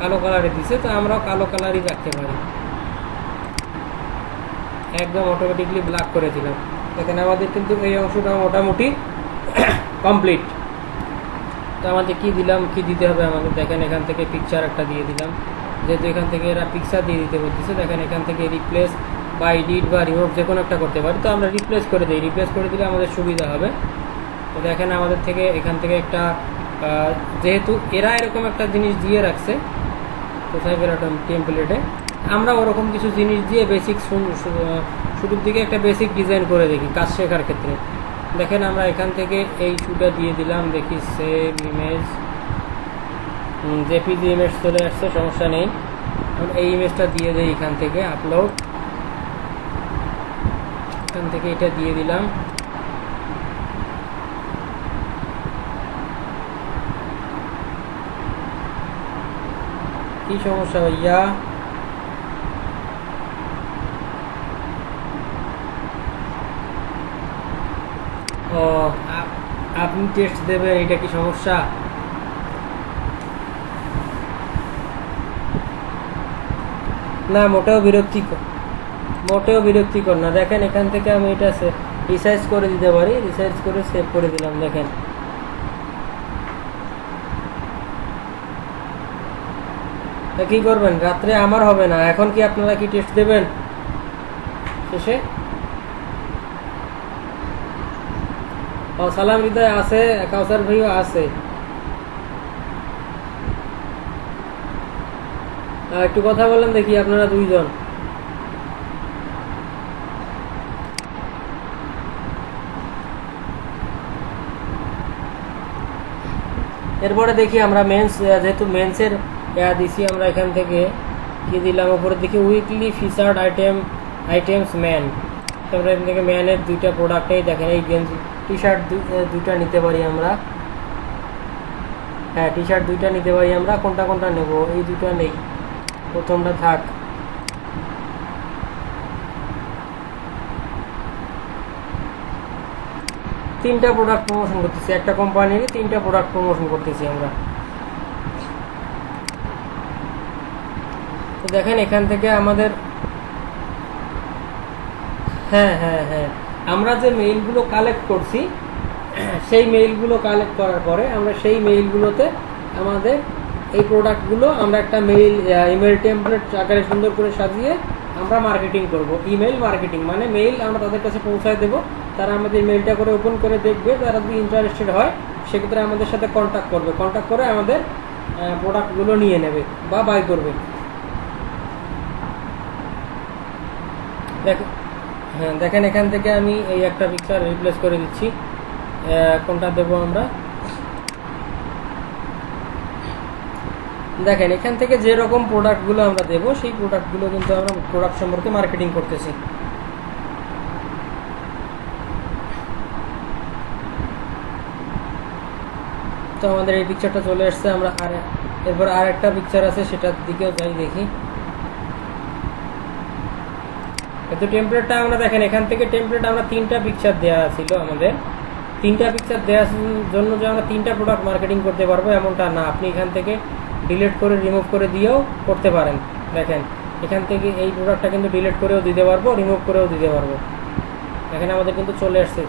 কালো কালারে দিচ্ছে, তো আমরাও কালো কালারই রাখতে পারি। একদম অটোমেটিকলি ব্ল্যাক করে দিলাম। দেখেন আমাদের কিন্তু এই অংশটা মোটামুটি কমপ্লিট। তো আমাদের কি দিলাম, কি দিতে হবে আমাদের, দেখেন এখান থেকে পিকচার একটা দিয়ে দিলাম, যেহেতু এখান থেকে এরা পিকচার দিয়ে দিতে বলতেছে। দেখেন এখান থেকে রিপ্লেস বা এডিট বা রিমুভ যে কোনো একটা করতে পারি, তো আমরা রিপ্লেস করে দিই। রিপ্লেস করে দিলে আমাদের সুবিধা হবে। তো দেখেন আমাদের থেকে এখান থেকে একটা যেহেতু এরা এরকম একটা জিনিস দিয়ে রাখছে, কোথায় বেরোটাম টেমপ্লেটে, আমরা ওরকম কিছু জিনিস দিয়ে বেসিক শুরুর দিকে একটা বেসিক ডিজাইন করে দেখি কাজ শেখার ক্ষেত্রে। দেখেন আমরা এখান থেকে এই শুটা দিয়ে দিলাম, দেখি সেভ ইমেজ, জেপিজি ইমেজ চলে আসছে, সমস্যা নেই। এই ইমেজটা দিয়ে দিই এখান থেকে আপলোড, এখান থেকে এটা দিয়ে দিলাম। কি সমস্যা ভাইয়া? ও আপনি টেস্ট দেবেন, এটা কি সমস্যা? না, মোটেও বিরক্তিকর না। দেখেন এখান থেকে আমি এটা রিসার্চ করে দিতে পারি, রিসার্চ করে সেভ করে দিলাম। দেখেন কি করবেন, রাত্রে আমার হবে না, এখন কি আপনারা কি টেস্ট দেবেন শেষে? ও সালাম হৃদয় আছে, কাউসার ভাইও আছে। একটু কথা বলেন দেখি আপনারা দুইজন। এরপরে দেখি আমরা মেন্স, যেহেতু মেন্সের দিছি, আমরা এখান থেকে কি দিলাম, উপরে দেখি উইকলি ফিচার্ড আইটেমস ম্যান। তারপরে এখান থেকে ম্যানের দুইটা প্রোডাক্টেই দেখেন, এই গেঞ্জি টি শার্ট দুইটা নিতে পারি আমরা। হ্যাঁ, টি শার্ট দুইটা নিতে পারি আমরা। কোনটা কোনটা নেব? এই দুইটা নেই, প্রথমটা থাক। তিনটা প্রোডাক্ট প্রমোশন করতেছি, একটা কোম্পানির তিনটা প্রোডাক্ট প্রমোশন করতেছি আমরা। তো দেখেন এখান থেকে আমাদের, হ্যাঁ হ্যাঁ হ্যাঁ, আমরা যে মেইলগুলো কালেক্ট করছি, সেই মেইলগুলো কালেক্ট করার পরে আমরা সেই মেইলগুলোতে আমাদের এই প্রোডাক্টগুলো আমরা একটা ইমেল টেমপ্লেট আকারে সুন্দর করে সাজিয়ে আমরা মার্কেটিং করব। ইমেল মার্কেটিং মানে মেইল আমরা তাদের কাছে পৌঁছায় দেবো, তারা আমাদের মেইলটা করে ওপেন করে দেখবে, তারা যদি ইন্টারেস্টেড হয় সেক্ষেত্রে আমাদের সাথে কন্ট্যাক্ট করবে, কন্ট্যাক্ট করে আমাদের প্রোডাক্টগুলো নিয়ে নেবে বা বাই করবে। হ্যাঁ দেখেন এখান থেকে আমি এই একটা পিকচার রিপ্লেস করে দিচ্ছি। কোনটা দেবো আমরা? দেখেন এখান থেকে যেরকম প্রোডাক্টগুলো আমরা দেবো সেই প্রোডাক্টগুলো কিন্তু আমরা প্রোডাক্ট সম্পর্কে মার্কেটিং করতেছি। তো আমাদের এই পিকচারটা চলে আসছে। আমরা এরপর আর একটা পিকচার আছে, সেটার দিকেও যাই দেখি। কিন্তু টেমপ্লেটটা আমরা দেখেন এখান থেকে টেমপ্লেট আমরা তিনটা পিকচার দেওয়া ছিল আমাদের। তিনটা পিকচার দেওয়ার জন্য যে আমরা তিনটা প্রোডাক্ট মার্কেটিং করতে পারবো এমনটা না, আপনি এখান থেকে ডিলিট করে রিমুভ করে দিয়েও করতে পারেন। দেখেন এখান থেকে এই প্রোডাক্টটা কিন্তু ডিলিট করেও দিতে পারবো, রিমুভ করেও দিতে পারবো। দেখেন আমাদের কিন্তু চলে আসছে।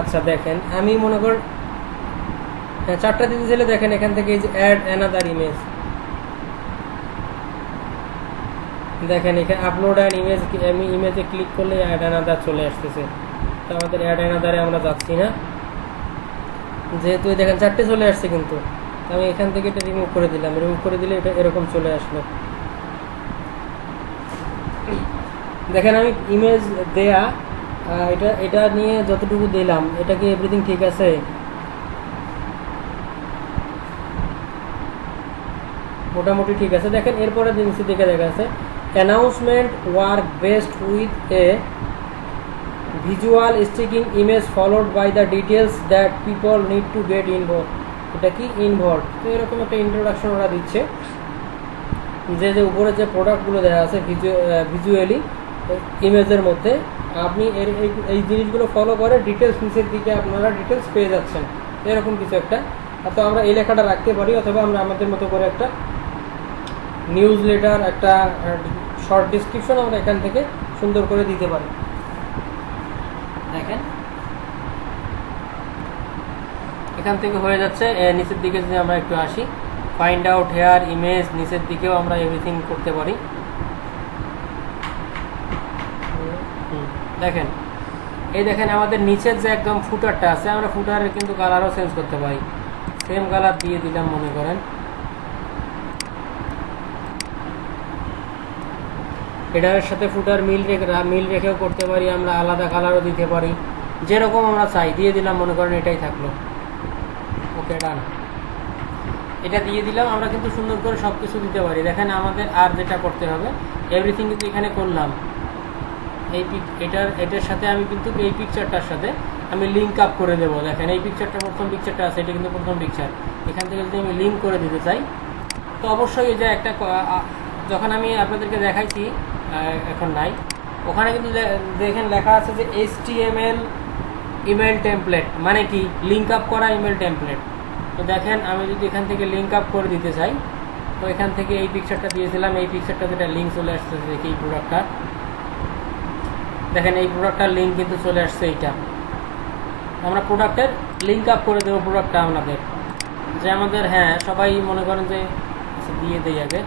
আচ্ছা দেখেন আমি মনে কর চারটা দিতে চাইলে দেখেন এখান থেকে এই যে অ্যাড অ্যানাদার ইমেজ, দেখেন এখানে আপলোড অ্যান ইমেজ, আমি ইমেজে ক্লিক করলে অ্যাড অ্যানাদার চলে আসতেছে। তো আমাদের অ্যাড অ্যানাদারে আমরা যাচ্ছি না, যেহেতু দেখেন চারটে চলে আসছে, কিন্তু আমি এখান থেকে এটা রিমুভ করে দিলাম, রিমুভ করে দিলে এটা এরকম চলে আসলো। দেখেন আমি ইমেজ দেয়া এটা নিয়ে যতটুকু দিলাম, এটা কি এভরিথিং ঠিক আছে? মোটামুটি ঠিক আছে। দেখেন এরপরে জিনিস দেখে দেখা আছে, announcement work best with a visual sticking image followed by the details that people need to get involve. এটা কি ইনভলভ? তো এরকম একটা ইন্ট্রোডাকশন ওরা দিচ্ছে, যে উপরে যে প্রোডাক্টগুলো দেওয়া আছে ভিজুয়ালি ইমেজের মধ্যে, আপনি এই জিনিসগুলো ফলো করে ডিটেলস নিচের দিকে আপনারা ডিটেলস পেয়ে যাচ্ছেন, এরকম কিছু একটা। তো আমরা এই লেখাটা রাখতে পারি, অথবা আমরা আমাদের মতো করে একটা নিউজ লেটার, একটা শর্ট ডিসক্রিপশন আমরা এখান থেকে সুন্দর করে দিতে পারি। এখান থেকে হয়ে যাচ্ছে। নিচের দিকে যদি আমরা একটু আসি, ফাইন্ড আউট হেয়ার ইমেজ, নিচের দিকেও আমরা এভরিথিং করতে পারি। দেখেন এই দেখেন আমাদের নিচের যে একদম ফুটারটা আছে, আমরা ফুটারের কিন্তু কালারও চেঞ্জ করতে পারি। সেম কালার দিয়ে দিলাম মনে করেন, হেডারের সাথে ফুটার মিল রেখেও করতে পারি, আমরা আলাদা কালারও দিতে পারি, যেরকম আমরা চাই দিয়ে দিলাম মনে করেন, এটাই থাকলো। ওকে ডান, এটা দিয়ে দিলাম। আমরা কিন্তু সুন্দর করে সব কিছু দিতে পারি। দেখেন আমাদের আর যেটা করতে হবে, এভরিথিং কিন্তু এখানে করলাম। এটার সাথে আমি কিন্তু এই পিকচারটার সাথে আমি লিঙ্ক আপ করে দেবো। দেখেন এই পিকচারটা, প্রথম পিকচারটা আছে, এটা কিন্তু প্রথম পিকচার। এখান থেকে যদি আমি লিঙ্ক করে দিতে চাই, তো অবশ্যই এই যে একটা, যখন আমি আপনাদেরকে দেখাইছি এখন নাই, ওখানে কিন্তু দেখেন লেখা আছে যে HTML ইমেল টেমপ্লেট, মানে কি লিঙ্ক আপ করা ইমেল টেমপ্লেট। তো দেখেন আমি যদি এখান থেকে লিঙ্ক আপ করে দিতে চাই, তো এখান থেকে এই পিকচারটা দিয়েছিলাম, এই পিকচারটা যেটা লিঙ্ক চলে আসছে, দেখি এই প্রোডাক্টটা, দেখেন এই প্রোডাক্টটার লিঙ্ক কিন্তু চলে আসছে। এইটা আমরা প্রোডাক্টের লিঙ্ক আপ করে দেবো প্রোডাক্টটা আমাদের, যে আমাদের, হ্যাঁ সবাই মনে করেন যে দিয়ে দেই আগে।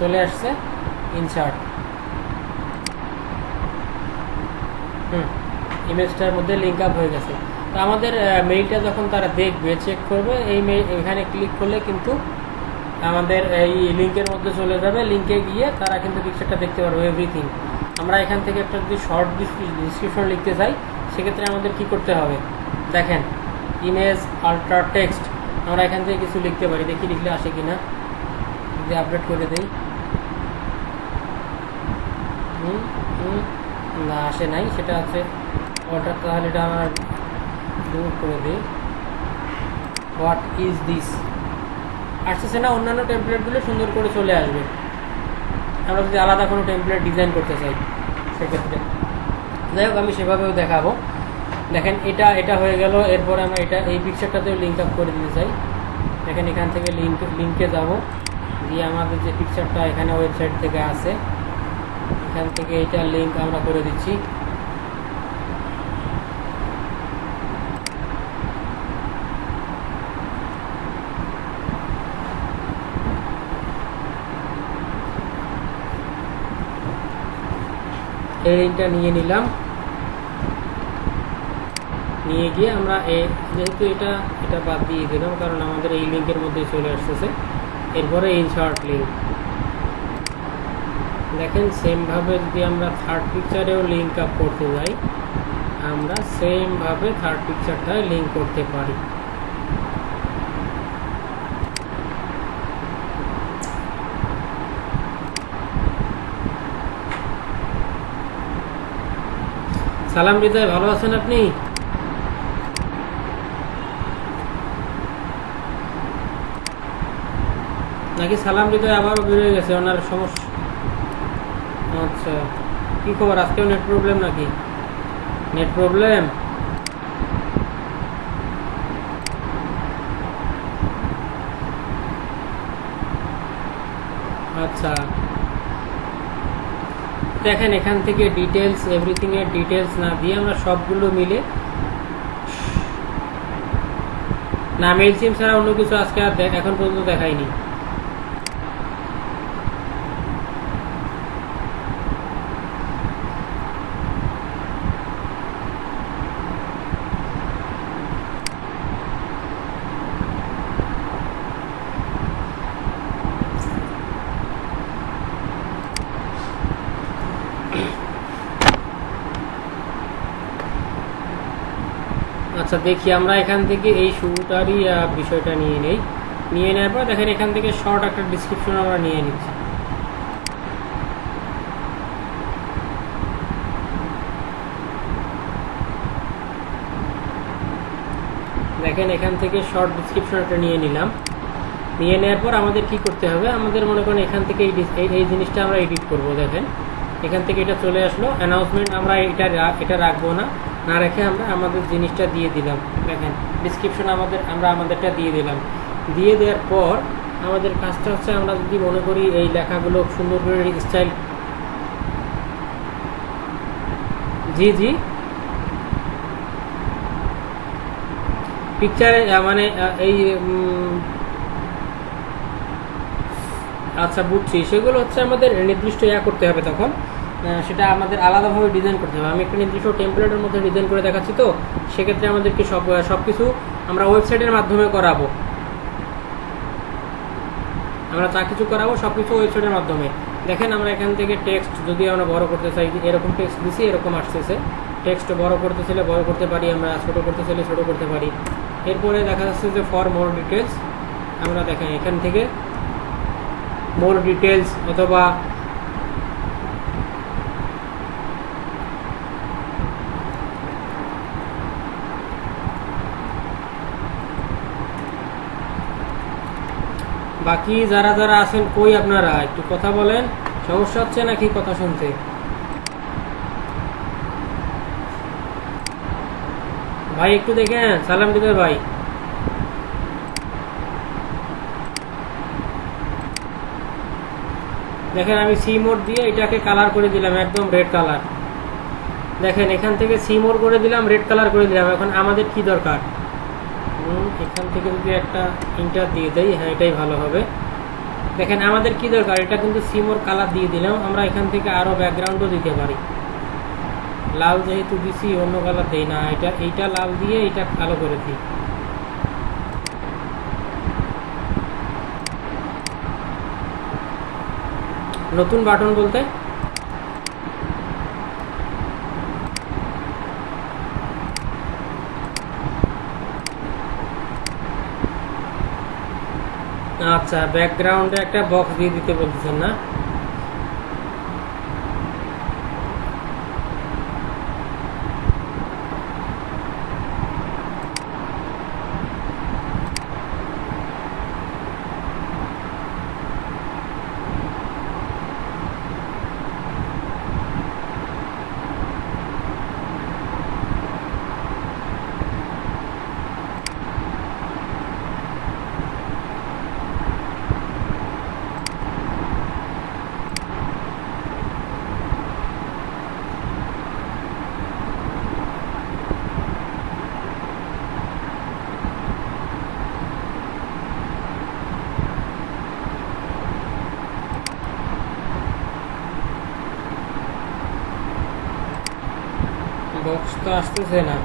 চলে আসছে ইনসার্ট, ইমেজটার মধ্যে লিঙ্ক আপ হয়ে গেছে। তো আমাদের মেইলটা যখন তারা দেখবে, চেক করবে, এই মেইল এখানে ক্লিক করলে কিন্তু আমাদের এই লিঙ্কের মধ্যে চলে যাবে। লিঙ্কে গিয়ে তারা কিন্তু পিকচারটা দেখতে পারবে এভরিথিং। আমরা এখান থেকে একটা যদি শর্ট ডিসক্রিপশন লিখতে চাই, সেক্ষেত্রে আমাদের কি করতে হবে, দেখেন ইমেজ আল্ট্রা টেক্সট, আমরা এখান থেকে কিছু লিখতে পারি। দেখি লিখলে আসে কিনা, যদি আপডেট করে দেই। না আসে নাই, সেটা আছে অর্ডার, তাহলে এটা আমার দূর করে দিই। হোয়াট ইজ দিস আসতেছে না, অন্যান্য টেমপ্লেটগুলো সুন্দর করে চলে আসবে। আমরা যদি আলাদা কোনো টেমপ্লেট ডিজাইন করতে চাই সেক্ষেত্রে, যাই হোক আমি সেভাবেও দেখাবো। দেখেন এটা হয়ে গেল। এরপরে আমরা এই পিকচারটাতেও লিঙ্ক আপ করে দিতে চাই। দেখেন এখান থেকে লিঙ্কে যাব, দিয়ে আমাদের যে পিকচারটা এখানে ওয়েবসাইট থেকে আছে, এখান থেকে এটার লিঙ্ক আমরা করে দিচ্ছি। এই লিঙ্কটা নিয়ে নিলাম, নিয়ে গিয়ে আমরা যেহেতু এটা বাদ দিয়ে দিলাম, কারণ আমাদের এই লিঙ্কের মধ্যে চলে আসতেছে। এরপরে ইনসার্ট লিঙ্ক, দেখেন সেমভাবে যদি আমরা থার্ড পিকচারেও লিঙ্ক আপ করতে যাই, আমরা সেমভাবে থার্ড পিকচারটায় লিঙ্ক করতে পারি। সালাম হৃদয়, ভালো আছেন আপনি? নাকি সালাম হৃদয় আবারও বেরোয় গেছে ওনার সমস্যা? আচ্ছা, কি খবর? আজকেও নেট প্রবলেম নাকি? নেট প্রবলেম, আচ্ছা। দেখেন এখান থেকে ডিটেলস, এভরিথিং এর ডিটেলস না দিয়ে আমরা সবগুলো মিলে, না মেইল সিম ছাড়া অন্য কিছু আজকে আর এখন পর্যন্ত দেখাইনি। আচ্ছা দেখি আমরা এখান থেকে এই শুরুটারই বিষয়টা নিয়ে নেই। নিয়ে নেওয়ার পর দেখেন এখান থেকে শর্ট একটা ডিসক্রিপশন আমরা নিয়ে নিচ্ছি। দেখেন এখান থেকে শর্ট ডিসক্রিপশন একটা নিয়ে নিলাম। নিয়ে নেওয়ার পর আমাদের কি করতে হবে, আমাদের মনে করেন এখান থেকে এই জিনিসটা আমরা এডিট করব। দেখেন এখান থেকে এটা চলে আসলো অ্যানাউন্সমেন্ট, আমরা এটা রাখবো না, না রেখে আমরা আমাদের জিনিসটা দিয়ে দিলাম। দেখেন ডিসক্রিপশন আমরা আমাদেরটা দিয়ে দিলাম। দিয়ে দেওয়ার পর আমাদের কাজটা হচ্ছে আমরা যদি মনে করি এই লেখাগুলো সুন্দর করে স্টাইল, জি জি পিকচারে মানে এই আচ্ছা বুঝছি, সেগুলো হচ্ছে আমাদের নির্দিষ্ট করতে হবে, তখন সেটা আমাদের আলাদাভাবে ডিজাইন করতে হবে। আমি একটা নির্দিষ্ট টেমপ্লেটের মধ্যে ডিজাইন করে দেখাচ্ছি, তো সেক্ষেত্রে আমাদেরকে সব কিছু আমরা ওয়েবসাইটের মাধ্যমে করাবো। আমরা যা কিছু করাবো সব কিছু ওয়েবসাইটের মাধ্যমে। দেখেন আমরা এখান থেকে টেক্সট যদি আমরা বড় করতে চাই, এরকম টেক্সট দিছি, এরকম আসতেছে। টেক্সট বড় করতে চাইলে বড় করতে পারি, আমরা ছোট করতে চাইলে ছোট করতে পারি। এরপরে দেখা যাচ্ছে যে ফর মোর ডিটেলস, আমরা দেখেন এখান থেকে মোর ডিটেলস অথবা বাকি যারা যারা আছেন কই আপনারা একটু কথা বলেন, সমস্যা হচ্ছে নাকি কথা শুনতে? ভাই একটু দেখেন, সালাম দিবে ভাই। দেখেন আমি সি মোড দিয়ে এটাকে কালার করে দিলাম, একদম রেড কালার। দেখেন এখান থেকে সি মোড করে দিলাম, রেড কালার করে দিলাম। এখন আমাদের কি দরকার, এখান থেকে যদি একটা ইন্টার দিয়ে দেই, হ্যাঁ এটাই ভালো হবে। দেখেন আমাদের কি দরকার, এটা কিন্তু সি মোড কালার দিয়ে দিলাম। আমরা এখান থেকে আরো ব্যাকগ্রাউন্ডও দিতে পারি, লাল যেহেতু দিছি অন্য কালার দেই না, এইটা লাল দিয়ে এটা কালো করে দিই। নতুন বাটন বলতে আচ্ছা, ব্যাকগ্রাউন্ডে একটা বক্স দিয়ে দিতে বলতেছেন না? বক্স তো আসতেছে না।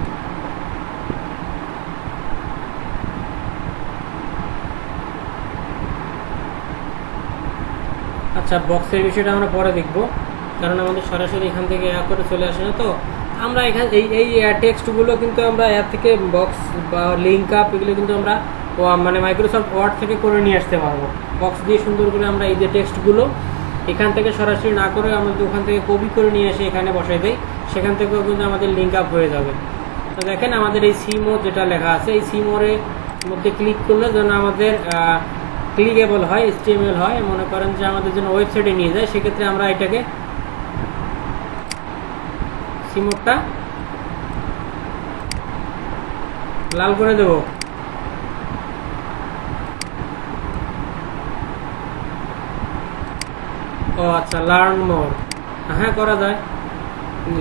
আচ্ছা, বক্সের বিষয়টা আমরা পরে দেখবো, কারণ আমাদের সরাসরি এখান থেকে করে চলে আসে না। তো আমরা এখানে এই টেক্সটগুলো কিন্তু আমরা থেকে বক্স বা লিঙ্ক আপ এগুলো কিন্তু আমরা মানে মাইক্রোসফট ওয়ার্ড থেকে করে নিয়ে আসতে পারবো। বক্স দিয়ে সুন্দর করে আমরা এই যে টেক্সটগুলো এখান থেকে সরাসরি না করে আমরা ওখান থেকে কপি করে নিয়ে এসে এখানে বসাই দেই, সেখান থেকেও কিন্তু আমাদের লিঙ্ক আপ হয়ে যাবে। তো দেখেন আমাদের এই সিমোর যেটা লেখা আছে, এই সিমোরের মধ্যে ক্লিক করলে যেন আমাদের ক্লিকেবল হয়, HTML হয়, মনে করেন যে আমাদের জন্য ওয়েবসাইটে নিয়ে যায়, সেক্ষেত্রে আমরা এটাকে সিমোরটা লাল করে দেব। ও আচ্ছা, লার্ন মোর, হ্যাঁ করা যায়।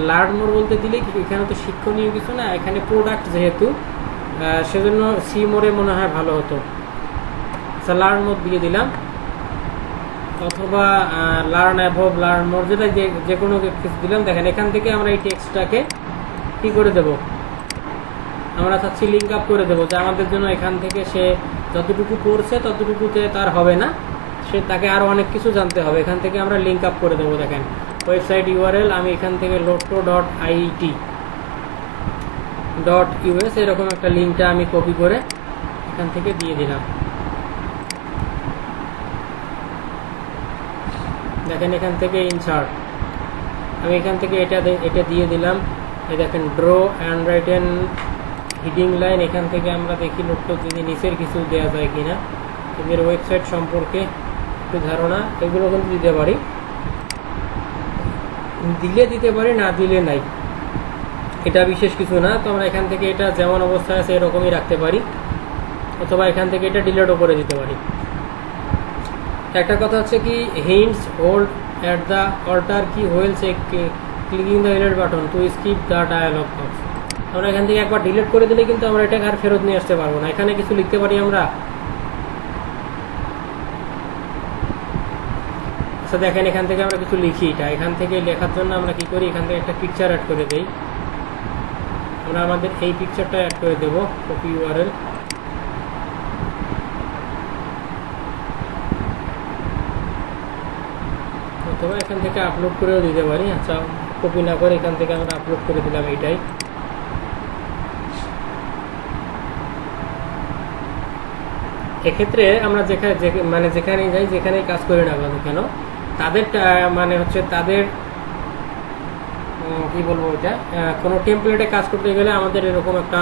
লার্ন মোর বলতে দিলে এখানে তো শিক্ষণীয় কিছু না, এখানে প্রোডাক্ট যেহেতু, সেজন্য সি মোরে মনে হয় ভালো হতো। আচ্ছা, লার্ন মোর দিয়ে দিলাম, অথবা লার্ন অ্যাভব, লার্ন মোর, যেটা যে কোনো কিছু দিলাম। দেখেন এখান থেকে আমরা এই টেক্সটটাকে কি করে দেব, আমরা চাচ্ছি লিঙ্ক আপ করে দেবো, যে আমাদের জন্য এখান থেকে সে যতটুকু পড়ছে ততটুকুতে তার হবে না, সে তাকে আরও অনেক কিছু জানতে হবে। এখান থেকে আমরা লিঙ্ক আপ করে দেবো। দেখেন ওয়েবসাইট ইউআরএল, আমি এখান থেকে lotto.it.us এরকম একটা লিঙ্কটা আমি কপি করে এখান থেকে দিয়ে দিলাম। দেখেন এখান থেকে ইনসার্ট, আমি এখান থেকে এটা দিয়ে দিলাম। এই দেখেন draw and write an hiding line, এখান থেকে আমরা দেখি লোকটা যদি নিচের কিছু দেওয়া যায় কিনা, এদের ওয়েবসাইট সম্পর্কে একটু ধারণা, এগুলো কিন্তু দিতে পারি, দিলে দিতে পারি, না দিলে নাই, এটা বিশেষ কিছু না। তো আমরা এখান থেকে এটা যেমন অবস্থায় আছে এরকমই রাখতে পারি, অথবা এখান থেকে এটা ডিলিটও করে দিতে পারি। একটা কথা হচ্ছে কি hints hold at the altar key while clicking the delete button to skip the dialog box। আমরা এখান থেকে একবার ডিলিট করে দিলে কিন্তু আমরা এটাকে আর ফেরত নিয়ে আসতে পারবো না। এখানে কিছু লিখতে পারি আমরা। আচ্ছা দেখেন এখান থেকে আমরা কিছু লিখি, এটা এখান থেকে লেখার জন্য আমরা কি করি, এখান থেকে একটা পিকচার অ্যাড করে দেই। আমরা আমাদের এই পিকচারটা অ্যাড করে দেব, কপি ইউআরএল, অথবা এখান থেকে আপলোড করেও দিতে পারি। আচ্ছা কপি না করে এখান থেকে আমরা আপলোড করে দিলাম এইটাই। এক্ষেত্রে আমরা যেখানে যাই, যেখানেই কাজ করি না কেন, তাদের মানে হচ্ছে তাদের কি বলবো, এটা কোনো টেমপ্লেটে কাজ করতে গেলে আমাদের এরকম একটা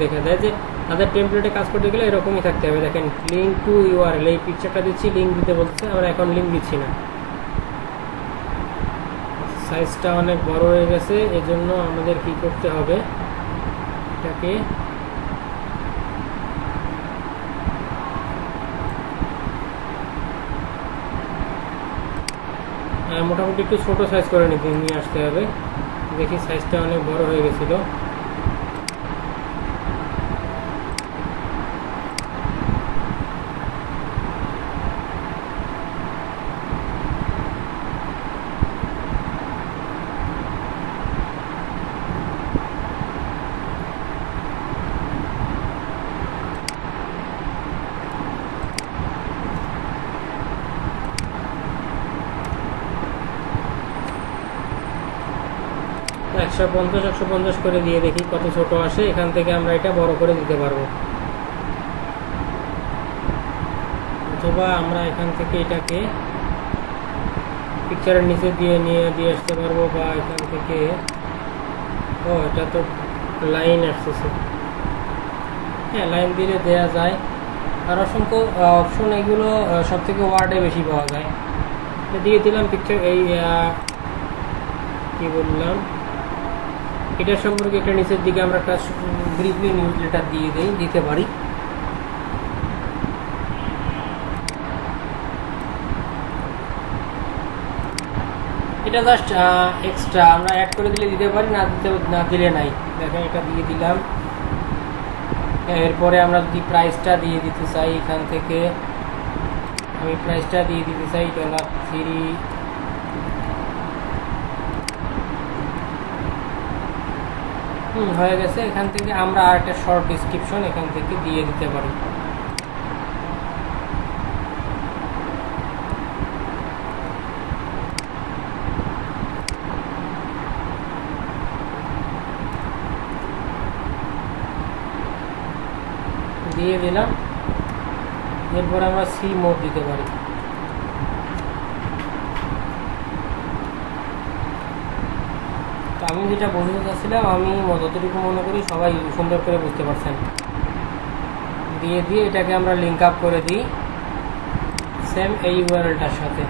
দেখা যায় যে তাদের টেমপ্লেটে কাজ করতে গেলে এরকমই থাকতে হবে। দেখেন লিঙ্ক টু ইউআরএল, এই পিকচারটা দিচ্ছি, লিঙ্ক দিতে বলছে, আমরা এখন লিঙ্ক দিচ্ছি না। সাইজটা অনেক বড় হয়ে গেছে, এজন্য আমাদের কি করতে হবে, এটাকে মোটামুটি একটু ছোট সাইজ করে নিয়ে আসতে হবে। দেখি সাইজটা অনেক বড় হয়ে গেছিল। একশো পঞ্চাশ করে দিয়ে দেখি কত ছোট আসে, এখান থেকে আমরা এটা বড় করে দিতে পারবো, অথবা আমরা এখান থেকে এটাকে পিকচারের নিচে দিয়ে আসতে পারবো, বা এখান থেকে এটা তো লাইন আসতেছে, হ্যাঁ লাইন দিলে দেয়া যায়। আর অসংখ্য অপশন, এগুলো সব থেকে ওয়ার্ডে বেশি পাওয়া যায়। দিয়ে দিলাম পিকচার, এই কি বললাম, এটার সম্পর্কে একটা নিচের দিকে আমরা একটা ব্রিফলি নিউজ লেটার দিতে পারি। এটা জাস্ট এক্সট্রা আমরা অ্যাড করে দিতে পারি, না দিলে নাই। দেখেন এটা দিয়ে দিলাম। এরপরে আমরা যদি প্রাইসটা দিয়ে দিতে চাই, এখান থেকে আমি প্রাইসটা দিয়ে দিতে চাই $3। হয়ে গেছে। এখান থেকে আমরা আর একটা শর্ট ডিসক্রিপশন এখান থেকে দিয়ে দিতে পারি। দিয়ে দিলাম। এরপর আমরা সি মোড দিতে পারি। তো আমি যেটা বলতে চাচ্ছিলাম, আমি যতটুকু মনে করি সবাই সুন্দর করে বুঝতে পারছেন। দিয়ে এটাকে আমরা লিঙ্ক আপ করে দিই সেম এই ইউআরএলটার সাথে।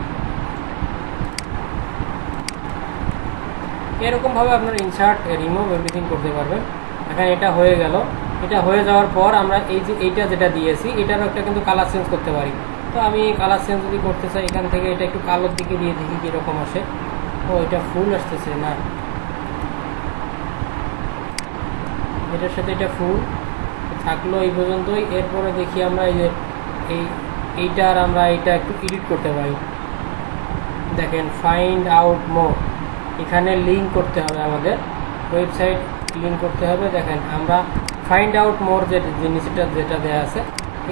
এরকমভাবে আপনার ইনসার্ট, রিমুভ এভরিথিং করতে পারবেন। এখন এটা হয়ে গেল। এটা হয়ে যাওয়ার পর আমরা এইটা যেটা দিয়েছি, এটারও একটা কিন্তু কালার চেঞ্জ করতে পারি। তো আমি কালার চেঞ্জ যদি করতে চাই, এখান থেকে এটা একটু কালোর দিকে দিয়ে দেখি কীরকম আসে। এটা ফুল আসতেছে না, এটার সাথে এটা ফুল থাকলো এই পর্যন্তই। এরপরে দেখি আমরা এইটার আমরা এটা একটু এডিট করতে পারি। দেখেন ফাইন্ড আউট মোর, এখানে লিঙ্ক করতে হবে, আমাদের ওয়েবসাইট লিঙ্ক করতে হবে। দেখেন আমরা ফাইন্ড আউট মোর যে জিনিসটা যেটা দেওয়া আছে,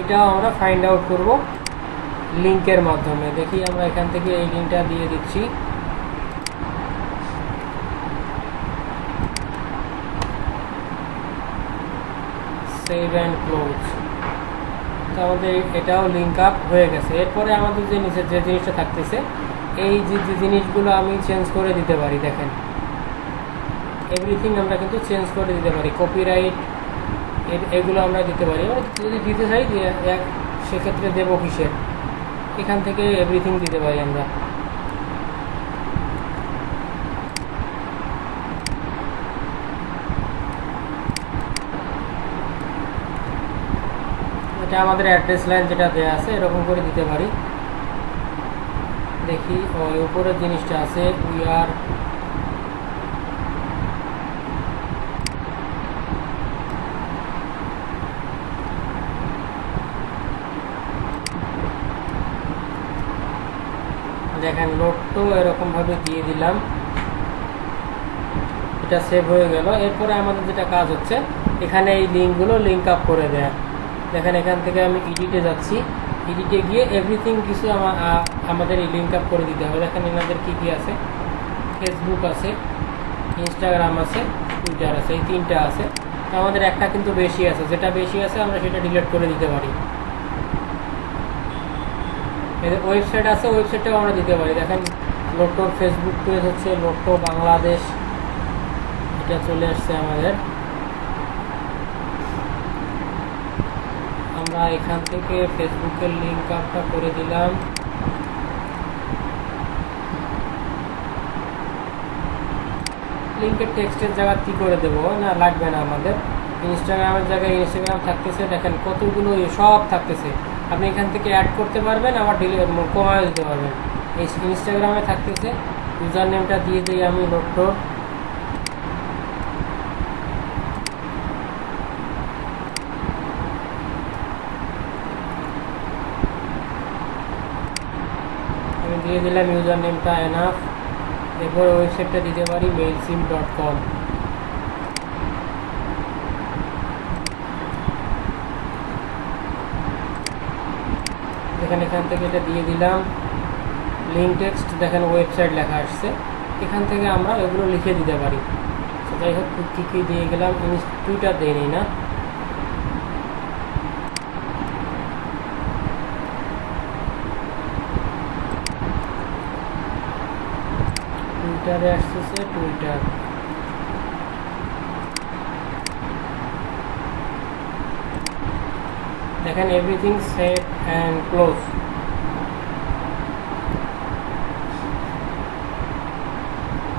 এটাও আমরা ফাইন্ড আউট করব লিঙ্কের মাধ্যমে। দেখি আমরা এখান থেকে এই লিঙ্কটা দিয়ে দিচ্ছি। Save and close. তো আমাদের এটাও লিঙ্ক আপ হয়ে গেছে। এরপরে আমাদের যে নিচে যে জিনিসটা থাকতেছে, এই যে জিনিসগুলো আমি চেঞ্জ করে দিতে পারি। দেখেন এভরিথিং আমরা কিন্তু চেঞ্জ করে দিতে পারি। কপিরাইট এগুলো আমরা দিতে পারি। যদি দিতে চাই সেক্ষেত্রে দেবো কিসের, এখান থেকে এভরিথিং দিতে পারি আমরা। এটা আমাদের অ্যাড্রেস লাইন যেটা দেওয়া আছে, এরকম করে দিতে পারি। দেখি ওই উপরের জিনিসটা আছে উই আর দেখেন লোডটো এরকমভাবে দিয়ে দিলাম, এটা সেভ হয়ে গেল। এরপরে আমাদের যেটা কাজ হচ্ছে এখানে এই লিঙ্কগুলো লিঙ্ক আপ করে দেয়া। দেখেন এখান থেকে আমি এডিটে যাচ্ছি, এডিটে গিয়ে এভরিথিং কিছু আমাদের এই লিঙ্ক আপ করে দিতে হবে। দেখেন এনাদের কী কী আছে, ফেসবুক আছে, ইনস্টাগ্রাম আছে, টুইটার আছে, এই তিনটা আছে। আমাদের একটা কিন্তু বেশি আছে, যেটা বেশি আছে আমরা সেটা ডিলিট করে দিতে পারি। এদের ওয়েবসাইট আছে, ওয়েবসাইটটাও আমরা দিতে পারি। দেখেন লোডটোর ফেসবুক পেজ হচ্ছে লোডটো বাংলাদেশ, এটা চলে আসছে আমাদের। আমরা এখান থেকে ফেসবুকের লিঙ্ক আপটা করে দিলাম। লিঙ্কের টেক্সটের জায়গা কি করে দেবো, না লাগবে না আমাদের। ইনস্টাগ্রামের জায়গায় ইনস্টাগ্রাম থাকতেছে, দেখেন কতগুলো সব থাকতেছে। আপনি এখান থেকে অ্যাড করতে পারবেন, আবার কমায় দিতে পারবেন। এই ইনস্টাগ্রামে থাকতেছে, ইউজার নেমটা দিয়ে দিই আমি লোডটো। আমি দিয়ে দিলাম ইউজার নেমটা এনাফ। এরপর ওয়েবসাইটটা দিতে পারি mailsim.com। দেখেন এখান থেকে এটা দিয়ে দিলাম লিঙ্ক টেক্সট, দেখেন ওয়েবসাইট লেখা আসছে। এখান থেকে আমরা এগুলো লিখে দিতে পারি। যাই হোক কী কী দিয়ে গেলাম, টুইটার দিয়ে নিই না, টুইটারে আসতেছে টুইটার। দেখেন এভরিথিং সেভ অ্যান্ড ক্লোজ।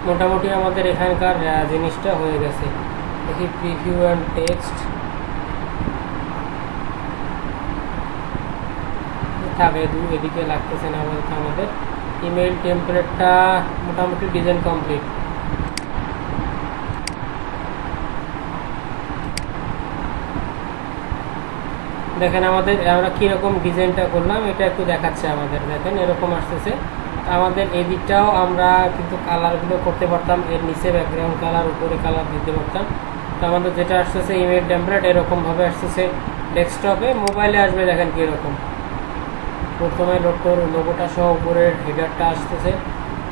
মোটামুটি আমাদের এখানকার জিনিসটা হয়ে গেছে। দেখি প্রিভিউ অ্যান্ড টেক্সট থাকে, এদিকে লাগতেছে না বলতে। আমাদের ইমেল টেমপ্লেটটা মোটামুটি ডিজাইন কমপ্লিট। দেখেন আমাদের আমরা কীরকম ডিজাইনটা করলাম এটা একটু দেখাচ্ছে আমাদের। দেখেন এরকম আসতেছে। আমাদের এদিকটাও আমরা কিন্তু কালারগুলো করতে পারতাম, এর নিচে ব্যাকগ্রাউন্ড কালার, উপরে কালার দিতে পারতাম। তো আমাদের যেটা আসতেছে ইমেল টেমপ্লেট এরকমভাবে আসতেছে ডেস্কটপে। মোবাইলে আসবে দেখেন কীরকম, প্রথমে লোডটোর লোগোটা সহ উপরের হেডারটা আসতেছে,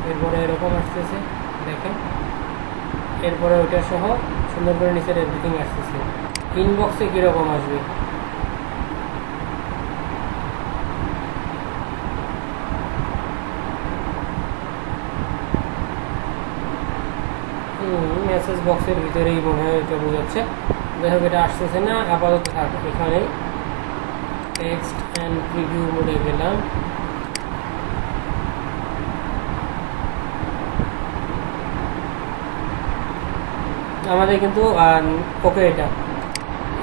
এরপরে এরকম আসতেছে দেখেন, এরপরে ওইটা সহ সুন্দর করে নিচের এভরিথিং আসতেছে। ইনবক্সে কীরকম আসবে, মেসেজ বক্সের ভিতরেই মনে হয় এটা বোঝাচ্ছে। যাই হোক এটা আসতেছে না, আপাতত থাক এখানেই। টেক্সট অ্যান্ড প্রিভিউ মোডে গেলাম। আমাদের কিন্তু ওকে এটা।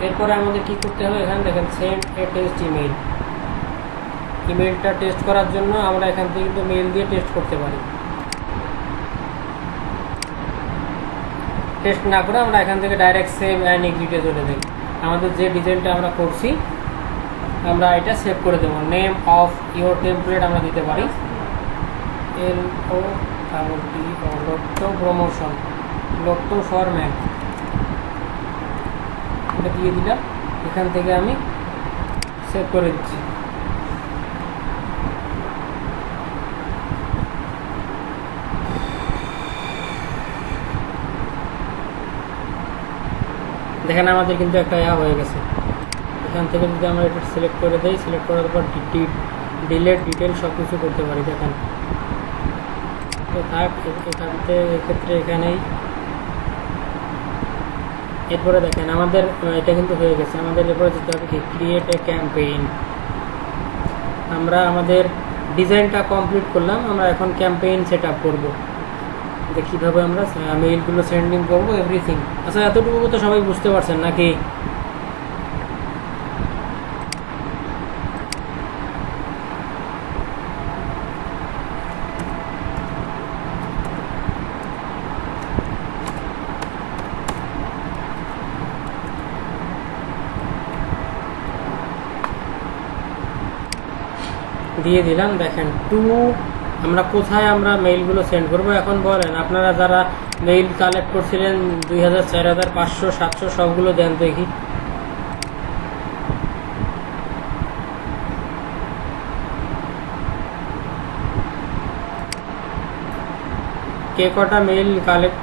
এরপরে আমাদের কি করতে হবে, এখানে দেখেন সেন্ড এ টেস্ট ইমেল। ইমেলটা টেস্ট করার জন্য আমরা এখান থেকে কিন্তু মেল দিয়ে টেস্ট করতে পারি। টেস্ট না করে আমরা এখান থেকে ডাইরেক্ট সেভ অ্যান্ড এক্সিটে চলে যাই। আমাদের যে ডিজাইনটা আমরা করছি আমরা এটা সেভ করে দেবো। নেম অফ ইওর টেমপ্লেট আমরা দিতে পারি লোডটো প্রমোশন, লোডটো ফরম্যাট, এটা দিয়ে দিলাম। এখান থেকে আমি সেভ করে দিচ্ছি। দেখেন আমাদের কিন্তু একটা হয়ে গেছে। এখান থেকে যদি আমরা এটা সিলেক্ট করে দিই, সিলেক্ট করার পর ডিলেট ডিটেল সব কিছু করতে পারি। দেখেন তো থাক এক্ষেত্রে এখানেই। এরপরে দেখেন আমাদের এটা কিন্তু হয়ে গেছে। আমাদের এরপরে যেতে হবে কি, ক্রিয়েট এ ক্যাম্পেইন। আমরা আমাদের ডিজাইনটা কমপ্লিট করলাম, আমরা এখন ক্যাম্পেইন সেট আপ করবো। কীভাবে আমরা মেইলগুলো সেন্ডিং করবো এভরিথিং। আচ্ছা এতটুকু তো সবাই বুঝতে পারছেন নাকি? দিয়ে দিলাম। দেখেন টু আমরা কোথায় আমরা মেইলগুলো সেন্ড করব এখন বলেন। আপনারা যারা মেইল কালেক্ট করছিলেন 2000, 4000, 500, 700 সবগুলো দেন দেখি। কে কটা মেইল কালেক্ট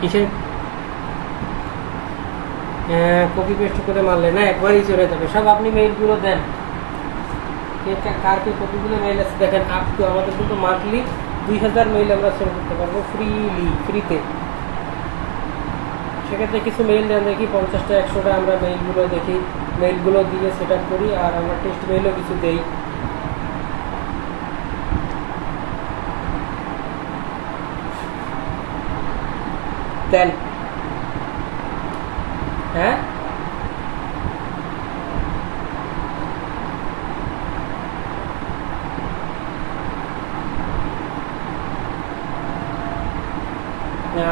কিসের কপি পেস্ট করে মারলে না একবারই চলে যাবে সব। আপনি মেইলগুলো দেন, কার কে কতগুলো মেইল আছে দেখেন। আপ টু আমাদের কিন্তু মান্থলি 2000 মেইল আমরা সেন্ড করতে পারবো ফ্রিতে। সেক্ষেত্রে কিছু মেইল দেন দেখি, 50টা 100টা আমরা মেইলগুলো দেখি, মেইলগুলো দিয়ে সেট আপ করি। আর আমরা টেস্ট মেইলও কিছু দেই। দেন হ্যাঁ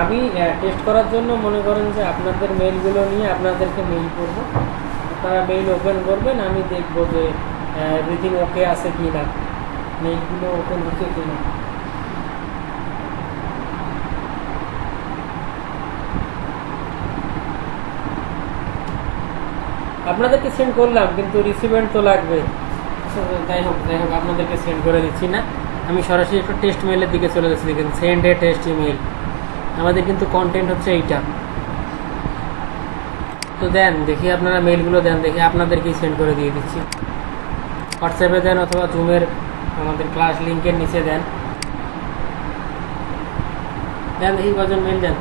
আমি টেস্ট করার জন্য মনে করেন যে আপনাদের মেইলগুলো নিয়ে আপনাদেরকে মেইল করব, আপনারা মেইল ওপেন করবেন, আমি দেখব যে এভরিথিং ওকে আছে কি না, মেইলগুলো ওপেন হচ্ছে কি না। আপনাদেরকে সেন্ড করলাম কিন্তু রিসিভেন্ট তো লাগবে। যাই হোক আপনাদেরকে সেন্ড করে দিচ্ছি না, আমি সরাসরি একটা টেস্ট মেইলের দিকে চলে যাচ্ছি। দেখেন সেন্ড এ টেস্ট ইমেল, আমাদের কিন্তু কন্টেন্ট হচ্ছে এইটা। তো দেন দেখি আপনারা মেইলগুলো দেন দেখি, আপনাদেরকেই সেন্ড করে দিয়ে দিচ্ছি। হোয়াটসঅ্যাপে দেন অথবা জুমের আমাদের ক্লাস লিঙ্কের নিচে দেন। দেন দেখি কজন মেইল দেন।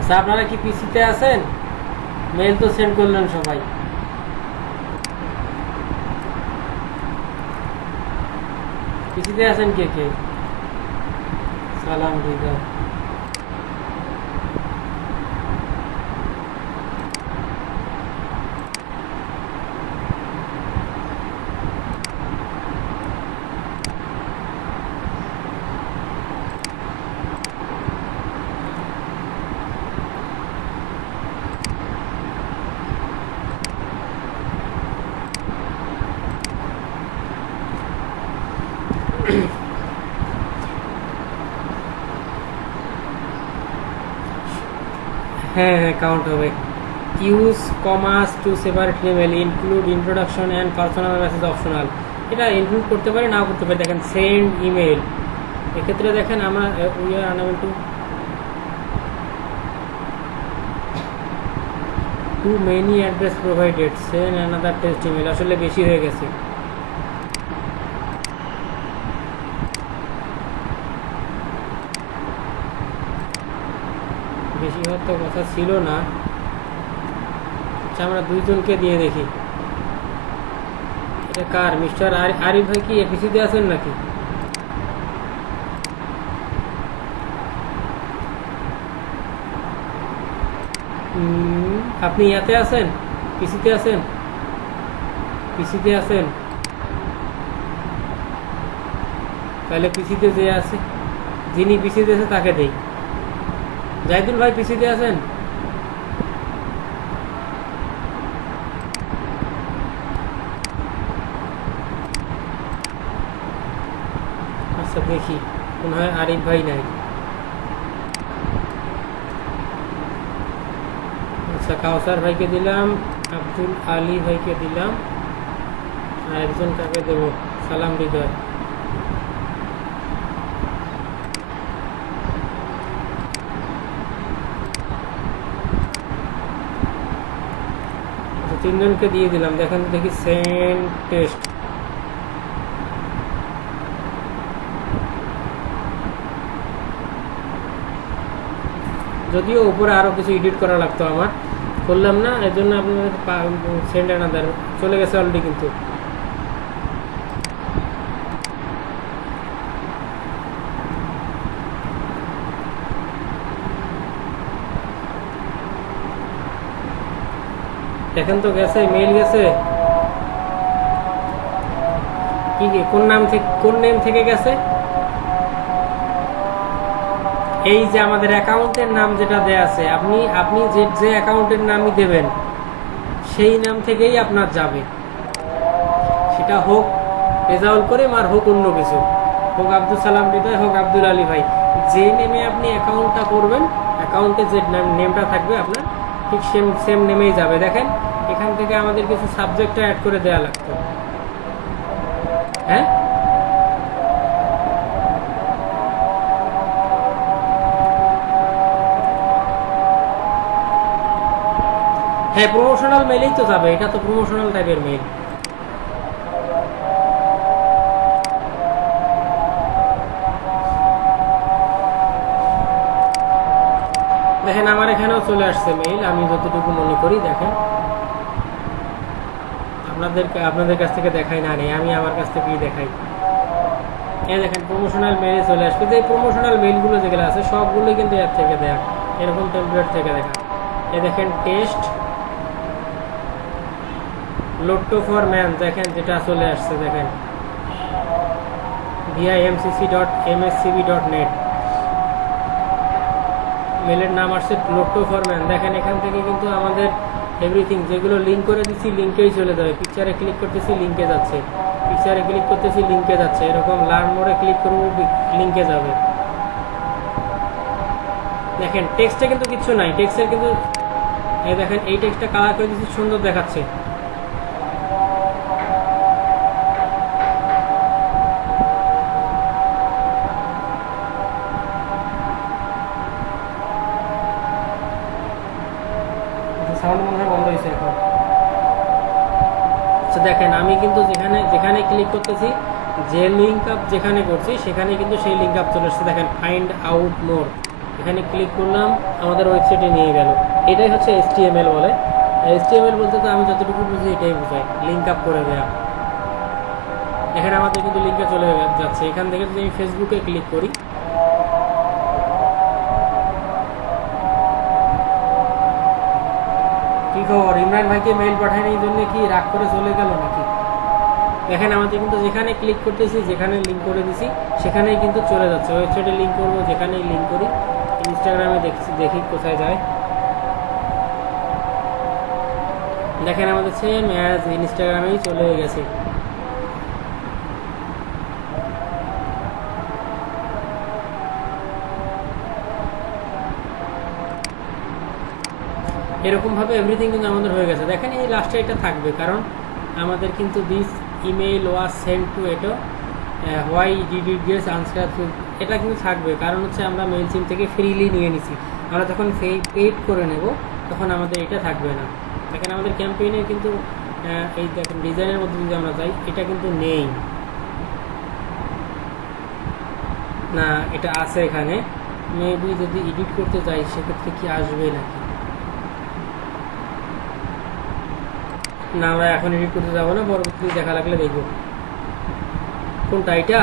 আচ্ছা আপনারা কি পিসিতে আছেন? মেইল তো সেন্ড করলেন সবাই, পিসিতে আছেন কে কে? সালাম রিদা। হ্যাঁ হ্যাঁ কাউন্ট হবে। Use commas to separate email, include introduction and personal message optional. এটা ইনক্লুড করতে পারি নাও করতে পারি। দেখেন সেন্ড ইমেল, এক্ষেত্রে দেখেন আমরা we are unable to many address provided send another test email. আসলে বেশি হয়ে গেছে, বেশি হওয়ার তো কথা ছিল না। আচ্ছা আমরা দুইজনকে দিয়ে দেখি। এটা কার? মিস্টার আরিফ ভাই কি এপিসিতে আছেন নাকি? আপনি ইয়াতে আছেন, পিসিতে আছেন? পিসিতে আছেন তাহলে পিসিতে যে আছে, যিনি পিসিতে আছে তাকে দেই। জাহিদুল ভাই পিসিতে আছেন? আচ্ছা দেখি, মনে হয় আরিফ ভাই নাই। আচ্ছা, কাউসার ভাইকে দিলাম, আব্দুল আলী ভাইকে দিলাম, আর একজন কাকে দেবো, সালাম হৃদয়। আচ্ছা, 3 জনকে দিয়ে দিলাম। দেখেন দেখি সেন্ড টেস্ট। যদিও উপরে আরো কিছু এডিট করা লাগতো, আমার করলাম না, এর জন্য আপনাদের সেন্ড অ্যানাদার চলে গেছে অলরেডি। কিন্তু দেখেন তো গেছে, মেইল গেছে কি, কোন নেম থেকে গেছে? এই যে আমাদের অ্যাকাউন্টের নাম যেটা দেয়া আছে, আপনি যে অ্যাকাউন্টের নামই দেবেন সেই নাম থেকেই আপনার যাবে। সেটা হোক রেজাউল করিম আর হোক অন্য কিছু, হোক আব্দুল সালাম হৃদয়, হোক আব্দুল আলী ভাই, যে নেমে আপনি অ্যাকাউন্টটা করবেন, অ্যাকাউন্টে যে নেমটা থাকবে আপনার ঠিক সেম নেমেই যাবে। দেখেন এখান থেকে আমাদের কিছু সাবজেক্টটা অ্যাড করে দেওয়া লাগতো। হ্যাঁ, হ্যাঁ, প্রমোশনাল মেইলেই তো যাবে, এটা তো প্রমোশনাল টাইপের মেইল। দেখেন আমার এখানেও চলে আসছে মেইল, আমি যতটুকু মনে করি। দেখেন আপনাদের কাছ থেকে দেখাই না নেই, আমি আমার কাছ থেকেই দেখাই। এই দেখেন প্রমোশনাল মেইলে চলে আসবে। যে প্রমোশনাল মেইলগুলো যেগুলো আছে সবগুলোই কিন্তু এর থেকে দেয়া, এরকম টেমপ্লেট থেকে দেখা। এই দেখেন টেস্ট লোটো ফর ম্যান, দেখেন যেটা চলে আসছে, দেখেন vimcc.mscb.net মেলের নাম আসছে লোটো ফর ম্যান। দেখেন এখান থেকে কিন্তু আমাদের এভরিথিং যেগুলো লিঙ্ক করে দিচ্ছি লিঙ্কেই চলে যাবে। পিকচারে ক্লিক করতেছি লিঙ্কে যাচ্ছে, পিকচারে ক্লিক করতেছি লিঙ্কে যাচ্ছে, এরকম লার্ন মোডে ক্লিক করবো লিঙ্কে যাবে। দেখেন টেক্সটে কিন্তু কিছু নাই, টেক্সটের কিন্তু এই দেখেন এই টেক্সটটা কালার করে দিচ্ছি, সুন্দর দেখাচ্ছে। সাউন্ড মনে হয় বন্ধ হয়েছে এখন। আচ্ছা দেখেন আমি কিন্তু যেখানে ক্লিক করতেছি, যে লিঙ্ক আপ যেখানে করছি সেখানে কিন্তু সেই লিঙ্ক আপ চলে আসছে। দেখেন ফাইন্ড আউট মোর, এখানে ক্লিক করলাম, আমাদের ওয়েবসাইটে নিয়ে গেল। এটাই হচ্ছে HTML বলে। HTML বলতে তো আমি যতটুকু বুঝি এটাই বোঝায়, লিঙ্ক আপ করে দেয়া। এখানে আমাদের কিন্তু লিঙ্কে চলে যাচ্ছে। এখান থেকে যদি আমি ফেসবুকে ক্লিক করি, কি খবর, ইমরান ভাইকে মেইল পাঠায়নি এই জন্য কি রাগ করে চলে গেল নাকি? দেখেন আমাদের কিন্তু যেখানে ক্লিক করতেছি, যেখানে লিঙ্ক করে দিছি সেখানেই কিন্তু চলে যাচ্ছে। ওয়েবসাইটে লিঙ্ক করবো, যেখানেই লিঙ্ক করি। ইনস্টাগ্রামে দেখি কোথায় যায়। দেখেন আমাদের সেম অ্যাজ ইনস্টাগ্রামেই চলে গেছে। এরকমভাবে এভরিথিং কিন্তু আমাদের হয়ে গেছে। দেখেন এই লাস্টে এটা থাকবে, কারণ আমাদের কিন্তু this email was send to এটা why did it gets answer, এটা কিন্তু থাকবে। কারণ হচ্ছে আমরা মেইলচিম থেকে ফ্রিলি নিয়ে নিছি। আমরা যখন পেইড করে নেব তখন আমাদের এটা থাকবে না। দেখেন আমাদের ক্যাম্পেইনে কিন্তু এই দেখেন ডিজাইনের মধ্যে যদি আমরা যাই, এটা কিন্তু নেই না, এটা আছে এখানে। মেবি যদি এডিট করতে যাই সেক্ষেত্রে কি আসবে নাকি না, আমরা এখন এডিট করতে যাবো না, পরবর্তীতে দেখা লাগলে দেখবো। কোনটা এটা?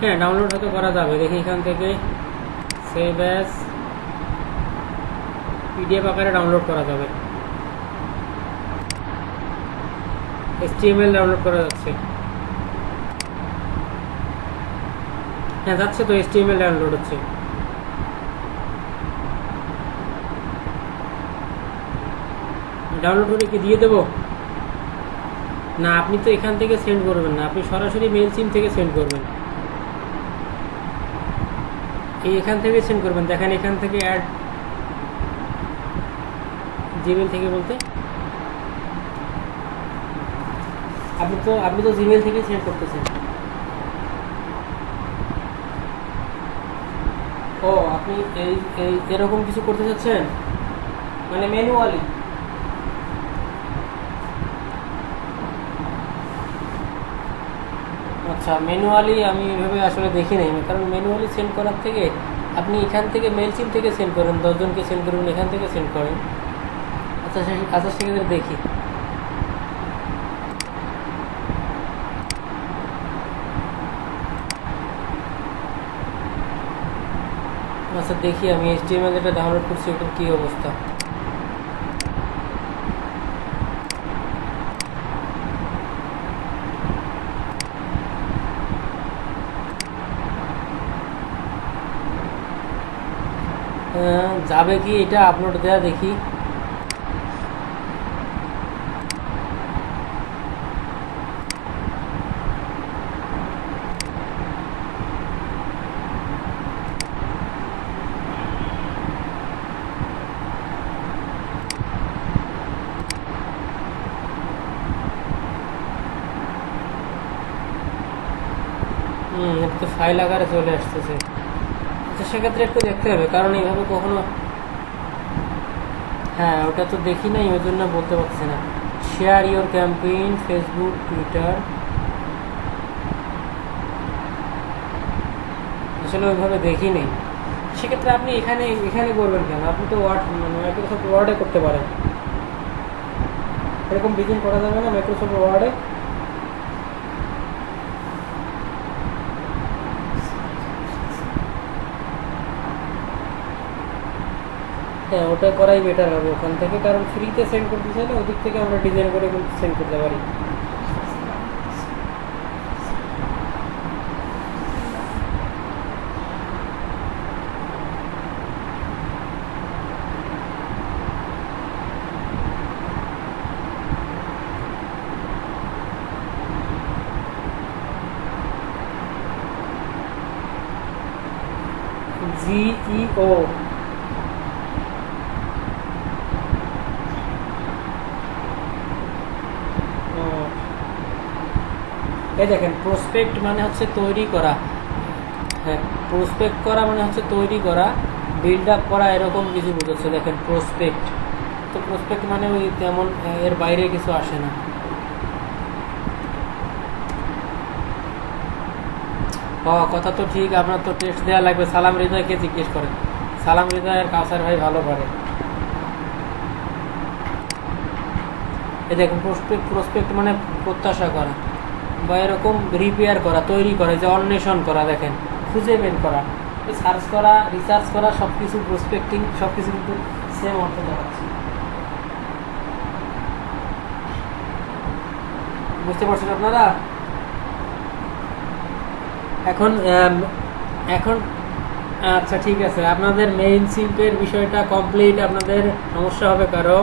হ্যাঁ, ডাউনলোড হয়তো করা যাবে। দেখি এখান থেকে সেভ অ্যাজ PDF আকারে ডাউনলোড করা যাবে। HTML ডাউনলোড করা যাচ্ছে। হ্যাঁ যাচ্ছে তো, HTML ডাউনলোড হচ্ছে। ডাউনলোড করে কি দিয়ে দেবো না? আপনি তো এখান থেকে সেন্ড করবেন না, আপনি সরাসরি মেইল সিম থেকে সেন্ড করবেন। এখান থেকে সেন্ড করবেন। দেখেন এখান থেকে অ্যাড জিমেল থেকে বলতে আপনি তো জিমেল থেকে সেন্ড করতেছেন। ও আপনি এই এরকম কিছু করতে চাচ্ছেন, মানে ম্যানুয়ালি? আচ্ছা, ম্যানুয়ালি আমি এভাবে আসলে দেখি নাই, কারণ ম্যানুয়ালি সেন্ড করার থেকে আপনি এখান থেকে মেলচিম থেকে সেন্ড করেন, 10 জনকে সেন্ড করবেন, এখান থেকে সেন্ড করেন। আচ্ছা আচ্ছা, সেক্ষেত্রে দেখি। আচ্ছা দেখি, আমি HTML যেটা ডাউনলোড করছি ওটার কী অবস্থা। যাবে কি এটা আপলোড দেয়া, দেখি। এটা তো ফাইল আকারে চলে আসতেছে। আচ্ছা সেক্ষেত্রে একটু দেখতে হবে, কারণ এইভাবে কখনো, হ্যাঁ ওটা তো দেখি নাই, ওই জন্য বলতে পারছি না। Share your campaign, Facebook, Twitter, আসলে ওইভাবে দেখি নেই। সেক্ষেত্রে আপনি এখানে এখানে করবেন কেন? আপনি তো মাইক্রোসফট ওয়ার্ডে করতে পারেন। এরকম ডিজাইন করা যাবে না মাইক্রোসফট ওয়ার্ডে? হ্যাঁ ওটা করাই বেটার হবে ওখান থেকে, কারণ ফ্রিতে সেন্ড করতে চাইলে ওদিক থেকে আমরা ডিজাইন করে কিন্তু সেন্ড করতে পারি। GEO, এই দেখেন প্রসপেক্ট মানে হচ্ছে তৈরি করা। হ্যাঁ, প্রসপেক্ট করা মানে হচ্ছে তৈরি করা, বিল্ড আপ করা, এরকম কিছু বুঝাচ্ছে। দেখেন প্রসপেক্ট, তো প্রসপেক্ট মানে ওই তেমন এর বাইরে কিছু আসে না। কথা তো ঠিক, আপনার তো টেস্ট দেওয়া লাগবে। সালাম হৃদয়কে জিজ্ঞেস করেন, সালাম হৃদয়ের কাউসার ভাই ভালো পারে। এই দেখুন প্রসপেক্ট মানে প্রত্যাশা করা, বা এরকম রিপেয়ার করা, তৈরি করা, যে অন্বেষণ করা, দেখেন খুঁজে বের করা, সার্চ করা, রিসার্চ করা, সব কিছু প্রসপেক্টিং, সব কিছু কিন্তু সেম অর্থ দেখাচ্ছে। বুঝতে পারছেন আপনারা? এখন এখন আচ্ছা ঠিক আছে, আপনাদের মেইন সিম্পের বিষয়টা কমপ্লিট। আপনাদের সমস্যা হবে কারো?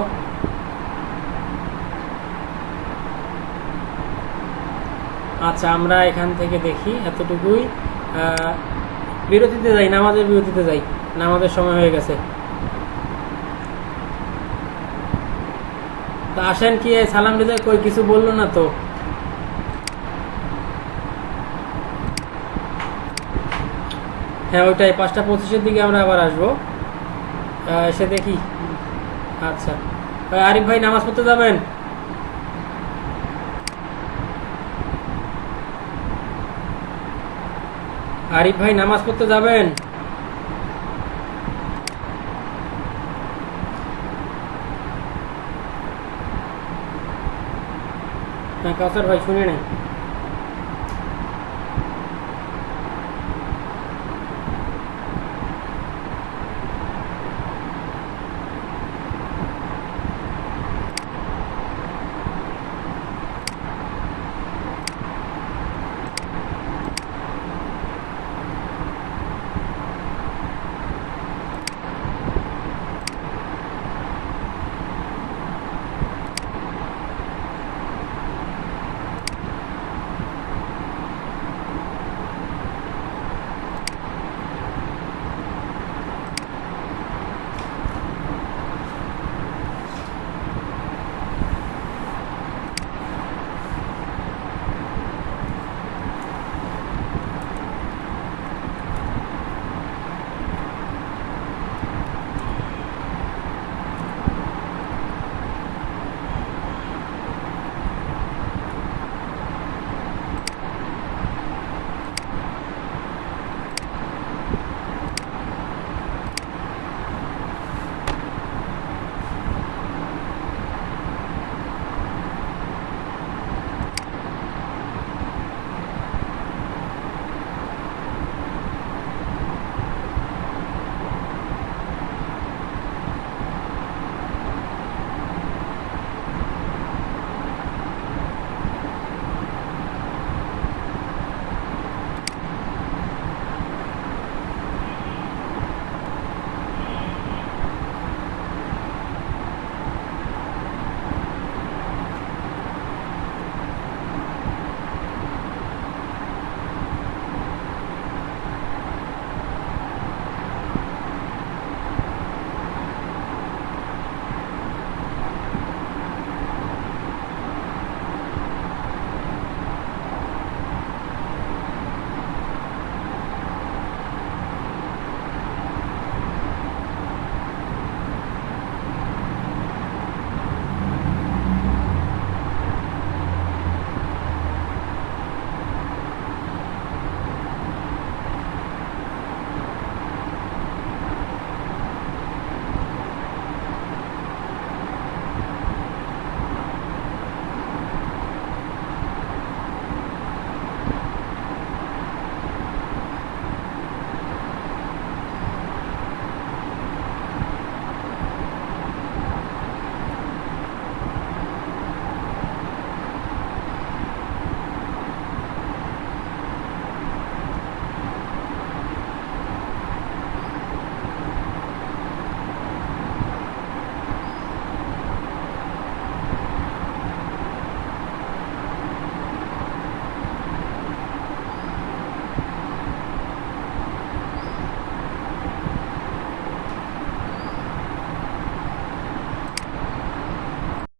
আচ্ছা আমরা এখান থেকে দেখি এতটুকুই। বিরতিতে যাই, নামাজের বিরতিতে যাই, নামাজের সময় হয়ে গেছে। তো আসেন, কি সালাম হৃদয় কই কিছু বললো না তো? হ্যাঁ ওইটাই, 5:25 দিকে আমরা আবার আসবো, এসে দেখি। আচ্ছা আরিফ ভাই নামাজ পড়তে যাবেন? আরিফ ভাই নামাজ পড়তে যাবেন? হ্যাঁ কাউসার ভাই শুনে নেই।